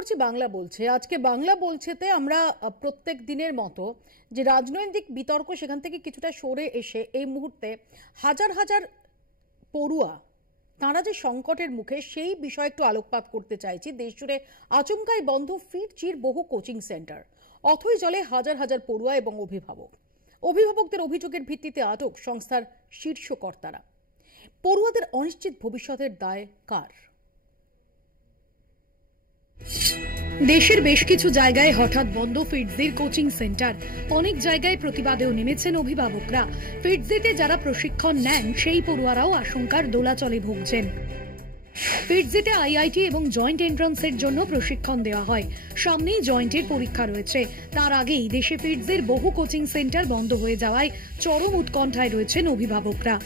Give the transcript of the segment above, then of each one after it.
করছি বাংলা বলছে। আজকে বাংলা বলছেতে আমরা প্রত্যেক দিনের মতো যে রাজনৈতিক বিতর্ক সেখান থেকে কিছুটা সরে এসে এই মুহূর্তে হাজার হাজার পড়ুয়া তাঁরা যে সংকটের মুখে সেই বিষয়ে একটু আলোকপাত করতে চাইছি। দেশজুড়ে আচমকাই বন্ধ ফিরজির বহু কোচিং সেন্টার, অথই জলে হাজার হাজার পড়ুয়া এবং অভিভাবকদের অভিযোগের ভিত্তিতে আটক সংস্থার শীর্ষ কর্তারা। পড়ুয়াদের অনিশ্চিত ভবিষ্যতের দায় কার? দেশের বেশ কিছু জায়গায় হঠাৎ বন্ধ ফিটজির কোচিং সেন্টার। অনেক জায়গায় প্রতিবাদেও নেমেছেন অভিভাবকরা। ফিটজিতে যারা প্রশিক্ষণ নেন সেই পড়ুয়ারাও আশঙ্কার দোলাচলে ভুগছেন। ফিটজিতে আইআইটি এবং জয়েন্ট এন্ট্রান্সের জন্য প্রশিক্ষণ দেওয়া হয়। সামনেই জয়েন্টের পরীক্ষা রয়েছে। তার আগেই দেশে ফিটজির বহু কোচিং সেন্টার বন্ধ হয়ে যাওয়ায় চরম উৎকণ্ঠায় রয়েছেন অভিভাবকরা।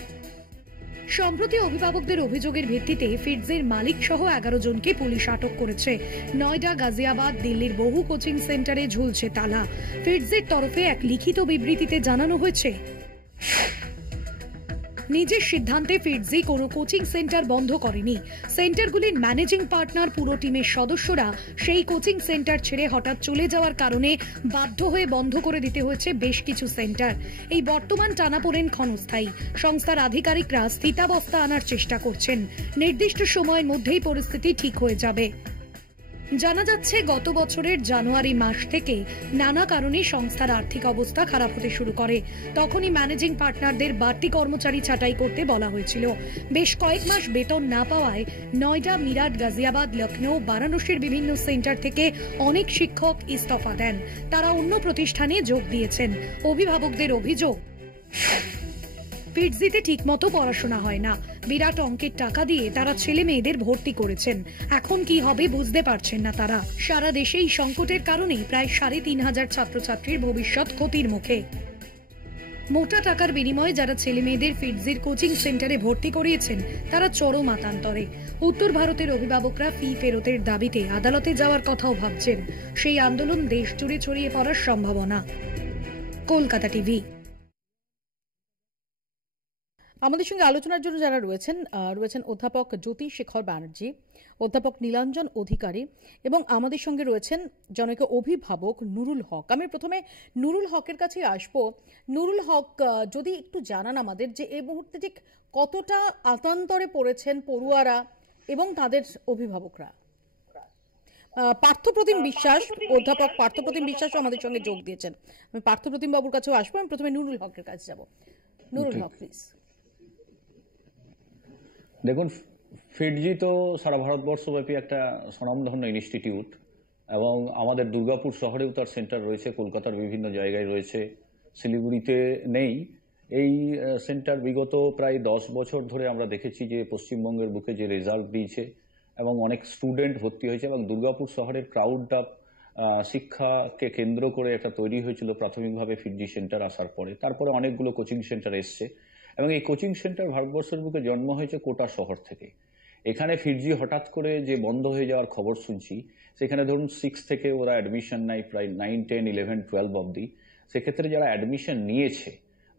সম্প্রতি অভিভাবকদের অভিযোগের ভিত্তিতে ফিটজির মালিক সহ 11 জনকে পুলিশ আটক করেছে। নয়ডা, গাজিয়াবাদ, দিল্লির বহু কোচিং সেন্টারে ঝুলছে তালা। ফিটজির তরফে এক লিখিত বিবৃতিতে জানানো হয়েছে, নিজের সিদ্ধান্তে ফিটজি কোনো কোচিং সেন্টার বন্ধ করেনি। সেন্টারগুলির ম্যানেজিং পার্টনার পুরো টিমের সদস্যরা সেই কোচিং সেন্টার ছেড়ে হঠাৎ চলে যাওয়ার কারণে বাধ্য হয়ে বন্ধ করে দিতে হয়েছে বেশ কিছু সেন্টার। এই বর্তমান টানাপোড়েন ক্ষণস্থায়ী। সংস্থার আধিকারিকরা স্থিতাবস্থা আনার চেষ্টা করছেন। নির্দিষ্ট সময়ের মধ্যেই পরিস্থিতি ঠিক হয়ে যাবে। জানা যাচ্ছে, গত বছরের জানুয়ারি মাস থেকে নানা কারণে সংস্থার আর্থিক অবস্থা খারাপ হতে শুরু করে। তখনই ম্যানেজিং পার্টনারদের বাড়তি কর্মচারী ছাঁটাই করতে বলা হয়েছিল। বেশ কয়েক মাস বেতন না পাওয়ায় নয়ডা, মিরাট, গাজিয়াবাদ, লখনৌ, বারাণসীর বিভিন্ন সেন্টার থেকে অনেক শিক্ষক ইস্তফা দেন। তারা অন্য প্রতিষ্ঠানে যোগ দিয়েছেন। অভিভাবকদের অভিযোগ, ফিটজিতে ঠিকমতো পড়াশোনা হয় না। বিরাট অঙ্কের টাকা দিয়ে তারা ছেলে মেয়েদের ভর্তি করেছেন। এখন কি হবে বুঝতে পারছেন না তারা। সারা দেশে এই সংকটের কারণে প্রায় 3,500 ছাত্রছাত্রীর ভবিষ্যৎ ক্ষতির মুখে। মোটা টাকার বিনিময়ে যারা ছেলে মেয়েদের ফিটজির কোচিং সেন্টারে ভর্তি করিয়েছেন তারা চরম আতান্তরে। উত্তর ভারতের অভিভাবকরা ফি ফেরতের দাবিতে আদালতে যাওয়ার কথাও ভাবছেন। সেই আন্দোলন দেশ জুড়ে ছড়িয়ে পড়ার সম্ভাবনা। কলকাতা টিভি। আমাদের সঙ্গে আলোচনার জন্য যারা রয়েছেন অধ্যাপক জ্যোতি শেখর ব্যানার্জি, অধ্যাপক নীলাঞ্জন অধিকারী এবং আমাদের সঙ্গে রয়েছেন জনৈক অভিভাবক নুরুল হক। আমি প্রথমে নুরুল হকের কাছে আসবো। নুরুল হক, যদি একটু জানান আমাদের যে এই মুহূর্তে ঠিক কতটা আতান্তরে পড়েছেন পড়ুয়ারা এবং তাদের অভিভাবকরা। পার্থপ্রতিম বিশ্বাস, অধ্যাপক পার্থপ্রতিম বিশ্বাসও আমাদের সঙ্গে যোগ দিয়েছেন। আমি পার্থপ্রতিম বাবুর কাছেও আসবো। আমি প্রথমে নুরুল হকের কাছে যাব। নুরুল হক, প্লিজ। দেখুন, ফিটজি তো সারা ভারতবর্ষব্যাপী একটা স্বনামধন্য ইনস্টিটিউট এবং আমাদের দুর্গাপুর শহরেও তার সেন্টার রয়েছে, কলকাতার বিভিন্ন জায়গায় রয়েছে, শিলিগুড়িতে নেই। এই সেন্টার বিগত প্রায় 10 বছর ধরে আমরা দেখেছি যে পশ্চিমবঙ্গের বুকে যে রেজাল্ট দিয়েছে এবং অনেক স্টুডেন্ট ভর্তি হয়েছে এবং দুর্গাপুর শহরের ক্রাউডটা শিক্ষাকে কেন্দ্র করে একটা তৈরি হয়েছিল প্রাথমিকভাবে ফিটজি সেন্টার আসার পরে। তারপরে অনেকগুলো কোচিং সেন্টার এসছে এবং এই কোচিং সেন্টার ভারতবর্ষের বুকে জন্ম হয়েছে কোটা শহর থেকে। এখানে ফিটজি হঠাৎ করে যে বন্ধ হয়ে যাওয়ার খবর শুনছি, সেখানে ধরুন 6 থেকে ওরা অ্যাডমিশন নেয় প্রায় 9, 10, 11, 12 অবধি। সেক্ষেত্রে যারা অ্যাডমিশন নিয়েছে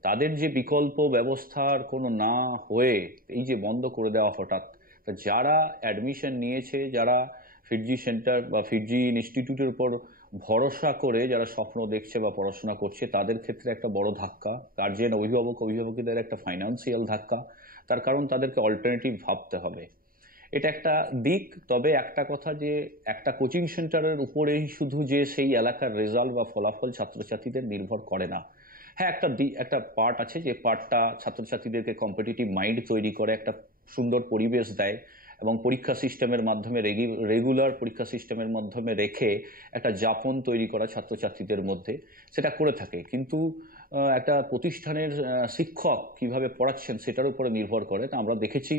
তাদের যে বিকল্প ব্যবস্থার কোনো না হয়ে এই যে বন্ধ করে দেওয়া হঠাৎ, যারা অ্যাডমিশন নিয়েছে, যারা ফিটজি সেন্টার বা ফিটজি ইনস্টিটিউটের উপর ভরসা করে যারা স্বপ্ন দেখছে বা পড়াশোনা করছে, তাদের ক্ষেত্রে একটা বড় ধাক্কা। গার্জিয়ান, অভিভাবকদের একটা ফাইন্যান্সিয়াল ধাক্কা। তার কারণ তাদেরকে অল্টারনেটিভ ভাবতে হবে। এটা একটা দিক। তবে একটা কথা, যে একটা কোচিং সেন্টারের উপরেই শুধু যে সেই এলাকার রেজাল্ট বা ফলাফল ছাত্রছাত্রীদের নির্ভর করে না। হ্যাঁ, একটা পার্ট আছে, যে পার্টটা ছাত্রছাত্রীদেরকে কম্পিটিটিভ মাইন্ড তৈরি করে, একটা সুন্দর পরিবেশ দেয় এবং পরীক্ষা সিস্টেমের মাধ্যমে, রেগুলার পরীক্ষা সিস্টেমের মাধ্যমে রেখে একটা যাপন তৈরি করা ছাত্রছাত্রীদের মধ্যে, সেটা করে থাকে। কিন্তু একটা প্রতিষ্ঠানের শিক্ষক কিভাবে পড়াচ্ছেন সেটার উপরে নির্ভর করে। তা আমরা দেখেছি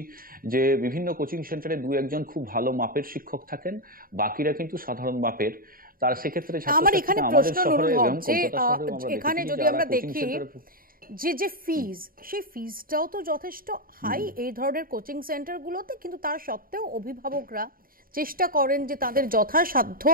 যে বিভিন্ন কোচিং সেন্টারে 2-1 খুব ভালো মাপের শিক্ষক থাকেন, বাকিরা কিন্তু সাধারণ মাপের। তার সেক্ষেত্রে আমার এখানে প্রশ্ন নুরুল হক, যে এখানে যদি আমরা দেখি যে ফিজ, সেই ফিজটাও তো যথেষ্ট হাই এই ধরনের কোচিং সেন্টারগুলোতে, কিন্তু তার সত্ত্বেও অভিভাবকরা চেষ্টা করেন যে তাদের যথাসাধ্য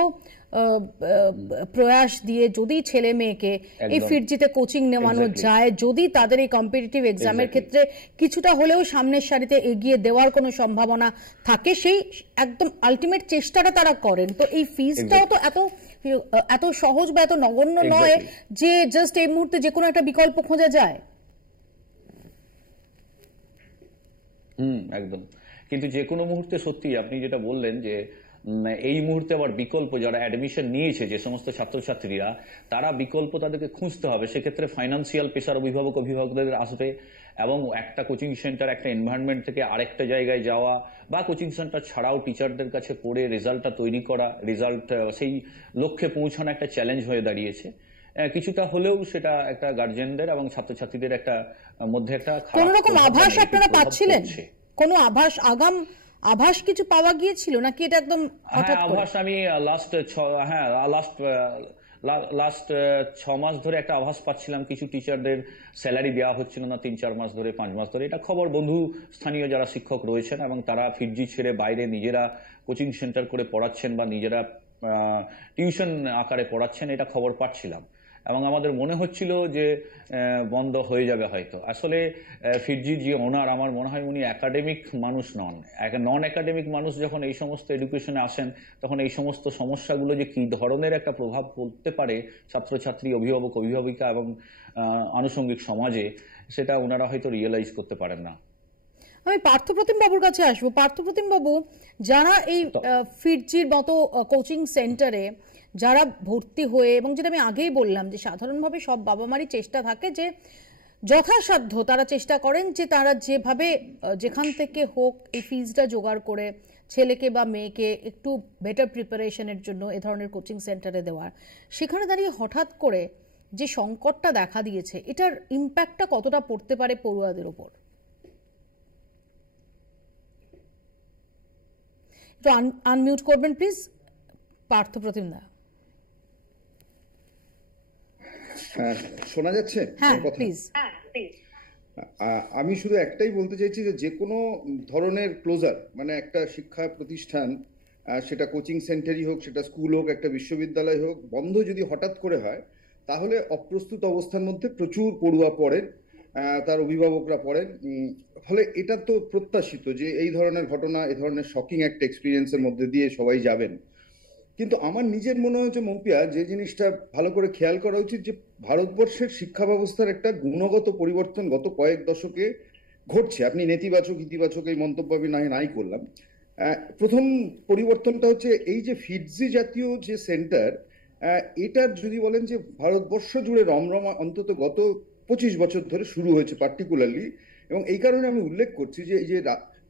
প্রয়াস দিয়ে যদি ছেলে মেয়েকে এই ফিটজিতে কোচিং নেওয়ানো যায়, যদি তাদের এই কম্পিটিটিভ এক্সামের ক্ষেত্রে কিছুটা হলেও সামনের সারিতে এগিয়ে দেওয়ার কোনো সম্ভাবনা থাকে, সেই একদম আলটিমেট চেষ্টাটা তারা করেন। তো এই ফিজটাও তো এত সহজ বা এত নগণ্য নয় যে জাস্ট এই মুহূর্তে যে কোনো একটা বিকল্প খোঁজা যায়। একদম। কিন্তু যে কোনো মুহূর্তে সত্যি আপনি যেটা বললেন যে এই মুহূর্তে আবার বিকল্প যারা অ্যাডমিশন নিয়েছে যে সমস্ত ছাত্রছাত্রীরা, তারা বিকল্প তাদেরকে খুঁজতে হবে। সেক্ষেত্রে ফাইন্যান্সিয়াল প্রেশার অভিভাবকদের আসবে, এবং একটা কোচিং সেন্টার একটা এনভায়রনমেন্ট থেকে আরেকটা জায়গায় যাওয়া, বা কোচিং সেন্টার ছাড়াও টিচারদের কাছে পড়ে রেজাল্টটা তৈরি করা, রেজাল্ট সেই লক্ষ্যে পৌঁছানো একটা চ্যালেঞ্জ হয়ে দাঁড়িয়েছে। কিছুটা হলেও সেটা একটা গার্জেনদের এবং ছাত্রছাত্রীদের একটা মধ্যে একটা কোন রকম আভাস আপনারা পাচ্ছিলেন? কোন আভাস কিছু পাওয়া গিয়েছিল নাকি এটা একদম হঠাৎ করে? আভাস আমি লাস্ট 6 মাস ধরে একটা আভাস পাচ্ছিলাম। কিছু টিচারদের স্যালারি দেওয়া হচ্ছিল না 3-4 মাস ধরে, 5 মাস ধরে। এটা খবর বন্ধু স্থানীয় যারা শিক্ষক রয়েছেন এবং তারা ফিটজি ছেড়ে বাইরে নিজেরা কোচিং সেন্টার করে পড়াচ্ছেন বা নিজেরা টিউশন আকারে পড়াচ্ছেন, এটা খবর পাচ্ছিলাম। এবং আমাদের মনে হচ্ছিল যে বন্ধ হয়ে যাবে হয়তো। আসলে ফিটজির যে ওনার, আমার মনে হয় উনি একাডেমিক মানুষ নন। নন একাডেমিক মানুষ যখন এই সমস্ত এডুকেশনে আসেন, তখন এই সমস্ত সমস্যাগুলো যে কী ধরনের একটা প্রভাব পড়তে পারে ছাত্রছাত্রী, অভিভাবিকা এবং আনুষঙ্গিক সমাজে, সেটা ওনারা হয়তো রিয়েলাইজ করতে পারেন না। আমি পার্থপ্রতিম বাবুর কাছে আসবো। পার্থপ্রতিম বাবু, যারা এই ফিটজির মতো কোচিং সেন্টারে যারা ভর্তি হয়ে, এবং যেটা আমি আগেই বললাম যে সাধারণভাবে সব বাবা মারই চেষ্টা থাকে যে যথাসাধ্য তারা চেষ্টা করেন যে তারা যেভাবে যেখান থেকে হোক এই ফিজটা জোগাড় করে ছেলেকে বা মেয়েকে একটু বেটার প্রিপারেশনের জন্য এ ধরনের কোচিং সেন্টারে দেওয়ার, সেখানে দাঁড়িয়ে হঠাৎ করে যে সংকটটা দেখা দিয়েছে, এটার ইম্প্যাক্টটা কতটা পড়তে পারে পড়ুয়াদের ওপর? একটু আনমিউট করবেন প্লিজ পার্থপ্রতিম দা। হ্যাঁ, শোনা যাচ্ছে? হ্যাঁ প্লিজ। আমি শুধু একটাই বলতে চাইছি যে কোনো ধরনের ক্লোজার, মানে একটা শিক্ষা প্রতিষ্ঠান, সেটা কোচিং সেন্টারই হোক, সেটা স্কুল হোক, একটা বিশ্ববিদ্যালয় হোক, বন্ধ যদি হঠাৎ করে হয়, তাহলে অপ্রস্তুত অবস্থার মধ্যে প্রচুর পড়ুয়া পড়েন, তার অভিভাবকরা পড়েন। ফলে এটা তো প্রত্যাশিত যে এই ধরনের ঘটনা, এই ধরনের শকিং একটা এক্সপিরিয়েন্সের মধ্যে দিয়ে সবাই যাবেন। কিন্তু আমার নিজের মনে হয়েছে মৌপিয়া, যে জিনিসটা ভালো করে খেয়াল করা উচিত, যে ভারতবর্ষের শিক্ষা ব্যবস্থার একটা গুণগত পরিবর্তন গত কয়েক দশকে ঘটছে। আপনি নেতিবাচক ইতিবাচক এই মন্তব্য আমি নাই করলাম। প্রথম পরিবর্তনটা হচ্ছে এই যে ফিটজি জাতীয় যে সেন্টার, এটার যদি বলেন যে ভারতবর্ষ জুড়ে রমরমা অন্তত গত 25 বছর ধরে শুরু হয়েছে পার্টিকুলারলি। এবং এই কারণে আমি উল্লেখ করছি যে এই যে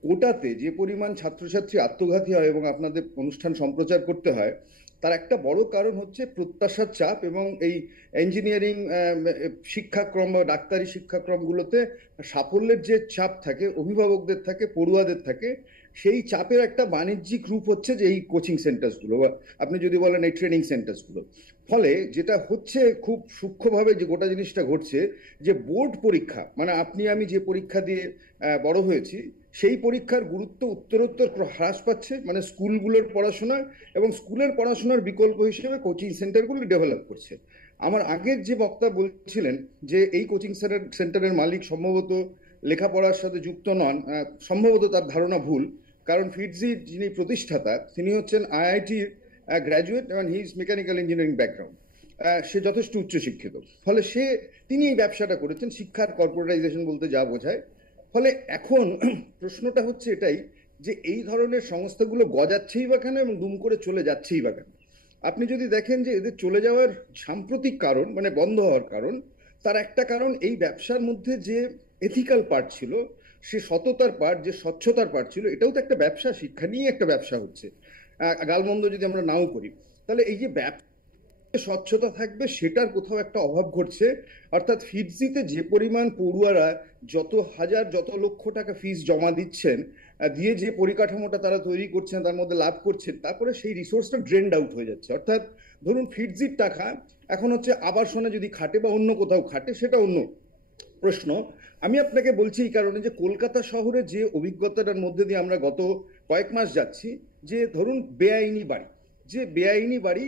কোটাতে যে পরিমাণ ছাত্রছাত্রী আত্মঘাতী হয় এবং আপনাদের অনুষ্ঠান সম্প্রচার করতে হয়, তার একটা বড় কারণ হচ্ছে প্রত্যাশার চাপ, এবং এই ইঞ্জিনিয়ারিং শিক্ষাক্রম বা ডাক্তারি শিক্ষাক্রমগুলোতে সাফল্যের যে চাপ থাকে, অভিভাবকদের থাকে, পড়ুয়াদের থাকে, সেই চাপের একটা বাণিজ্যিক রূপ হচ্ছে যে এই কোচিং সেন্টার্সগুলো, বা আপনি যদি বলেন এই ট্রেনিং সেন্টার্সগুলো। ফলে যেটা হচ্ছে খুব সূক্ষ্মভাবে যে গোটা জিনিসটা ঘটছে, যে বোর্ড পরীক্ষা, মানে আপনি আমি যে পরীক্ষা দিয়ে বড় হয়েছি, সেই পরীক্ষার গুরুত্ব উত্তরোত্তর হ্রাস পাচ্ছে, মানে স্কুলগুলোর পড়াশোনা, এবং স্কুলের পড়াশোনার বিকল্প হিসেবে কোচিং সেন্টারগুলো ডেভেলপ করছে। আমার আগের যে বক্তা বলছিলেন যে এই কোচিং সেন্টারের মালিক সম্ভবত লেখাপড়ার সাথে যুক্ত নন, সম্ভবত তার ধারণা ভুল। কারণ ফিটজির যিনি প্রতিষ্ঠাতা, তিনি হচ্ছেন আইআইটির গ্র্যাজুয়েট, এবং he is mechanical engineering background. সে যথেষ্ট উচ্চশিক্ষিত। ফলে তিনি এই ব্যবসাটা করেছেন, শিক্ষার কর্পোরেটাইজেশন বলতে যা বোঝায়। ফলে এখন প্রশ্নটা হচ্ছে এটাই, যে এই ধরনের সংস্থাগুলো গজাচ্ছেই বা কেন এবং দুম করে চলে যাচ্ছেই বা কেন? আপনি যদি দেখেন যে এদের চলে যাওয়ার সাম্প্রতিক কারণ, মানে বন্ধ হওয়ার কারণ, তার একটা কারণ এই ব্যবসার মধ্যে যে এথিক্যাল পার্ট ছিল, সে সততার পার্ট, যে স্বচ্ছতার পার্ট ছিল, এটাও তো একটা ব্যবসা, শিক্ষা নিয়ে একটা ব্যবসা হচ্ছে। গালমন্দ যদি আমরা নাও করি, তাহলে এই যে স্বচ্ছতা থাকবে, সেটার কোথাও একটা অভাব ঘটছে। অর্থাৎ ফিটজিতে যে পরিমাণ পড়ুয়ারা যত লক্ষ টাকা ফিস জমা দিচ্ছেন, দিয়ে যে পরিকাঠামোটা তারা তৈরি করছেন, তার মধ্যে লাভ করছেন, তারপরে সেই রিসোর্সটা ড্রেন্ড আউট হয়ে যাচ্ছে। অর্থাৎ ধরুন ফিটজির টাকা এখন হচ্ছে আবাসনে যদি খাটে বা অন্য কোথাও খাটে, সেটা অন্য প্রশ্ন। আমি আপনাকে বলছি এই কারণে যে কলকাতা শহরে যে অভিজ্ঞতাটার মধ্যে দিয়ে আমরা গত কয়েক মাস যাচ্ছি, যে ধরুন বেআইনি বাড়ি, যে বেআইনি বাড়ি,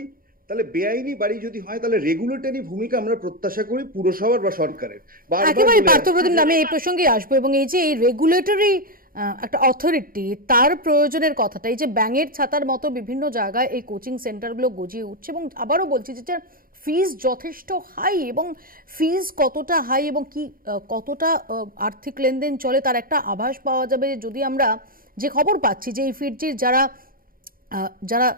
তাহলে বেআইনি বাড়ি যদি হয় তাহলে রেগুলেটরি ভূমিকা আমরা প্রত্যাশা করি পুরসভার বা সরকারের। একেবারে পার্থপ্রতিম, আমি এই প্রসঙ্গে আসবো, এবং এই যে এই রেগুলেটরি একটা অথরিটি, তার প্রয়োজনের কথাটা, এই যে ব্যাঙের ছাতার মতো বিভিন্ন জায়গায় এই কোচিং সেন্টারগুলো গজিয়ে উঠছে, এবং আবারও বলছি যে ফিজ যথেষ্ট হাই, এবং ফিজ কতটা হাই এবং কি কতটা আর্থিক লেনদেন চলে তার একটা আভাস পাওয়া যাবে যদি আমরা যে খবর পাচ্ছি যে এই ফিডজির যারা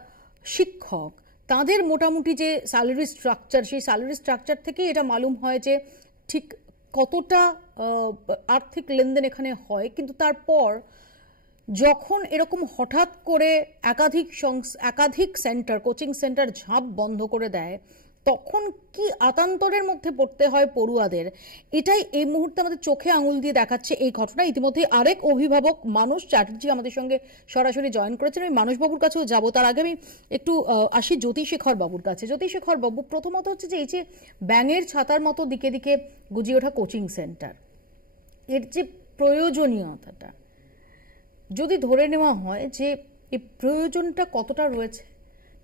শিক্ষক, তাদের মোটামুটি যে স্যালারি স্ট্রাকচার, সেই স্যালারি স্ট্রাকচার থেকে এটা মালুম হয় যে ঠিক কতটা আর্থিক লেনদেন এখানে হয়। কিন্তু তারপর যখন এরকম হঠাৎ করে একাধিক সেন্টার, কোচিং সেন্টার ঝাঁপ বন্ধ করে দেয়, তখন কি আতান্তরের মধ্যে পড়তে হয় পড়ুয়াদের, এটাই এই মুহূর্তে আমাদের চোখে আঙুল দিয়ে দেখাচ্ছে এই ঘটনা। ইতিমধ্যে আরেক অভিভাবক মানস চ্যাটার্জি আমাদের সঙ্গে সরাসরি জয়েন করেছেন, আমি মানসবাবুর কাছেও যাব। তার আগে আমি একটু আসি জ্যোতিশেখর বাবুর কাছে। জ্যোতিশেখর বাবু, প্রথমত হচ্ছে যে এই যে ব্যাঙের ছাতার মতো দিকে দিকে গুজিয়ে ওঠা কোচিং সেন্টার, এর যে প্রয়োজনীয়তাটা যদি ধরে নেওয়া হয় যে এই প্রয়োজনটা কতটা রয়েছে,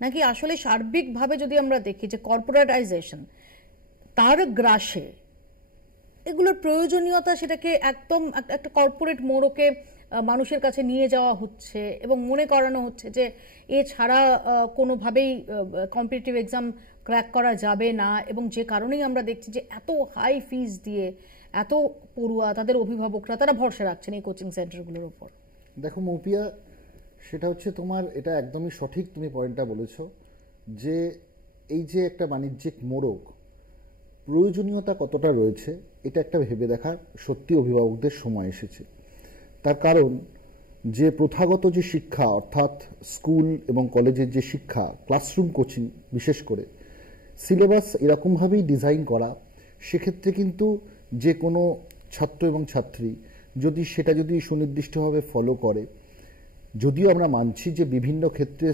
নাকি আসলে সার্বিকভাবে যদি আমরা দেখি যে কর্পোরেটাইজেশন তার গ্রাসে এগুলোর প্রয়োজনীয়তা, সেটাকে একদম একটা কর্পোরেট মোড়কে মানুষের কাছে নিয়ে যাওয়া হচ্ছে এবং মনে করানো হচ্ছে যে এছাড়া কোনোভাবেই কম্পিটিটিভ এক্সাম ক্র্যাক করা যাবে না, এবং যে কারণেই আমরা দেখছি যে এত হাই ফিজ দিয়ে এত পড়ুয়া, তাদের অভিভাবকরা তারা ভরসা রাখছেন এই কোচিং সেন্টারগুলোর উপর। দেখো মৌপিয়া, সেটা হচ্ছে তোমার এটা একদমই সঠিক, তুমি পয়েন্টটা বলেছ যে এই যে একটা বাণিজ্যিক মোড়ক, প্রয়োজনীয়তা কতটা রয়েছে এটা একটা ভেবে দেখার সত্যি অভিভাবকদের সময় এসেছে। তার কারণ যে প্রথাগত যে শিক্ষা, অর্থাৎ স্কুল এবং কলেজের যে শিক্ষা, ক্লাসরুম কোচিং বিশেষ করে, সিলেবাস এরকমভাবেই ডিজাইন করা, সেক্ষেত্রে কিন্তু যে কোনো ছাত্র এবং ছাত্রী যদি সুনির্দিষ্টভাবে ফলো করে, যদিও আমরা মানছি যে বিভিন্ন ক্ষেত্রে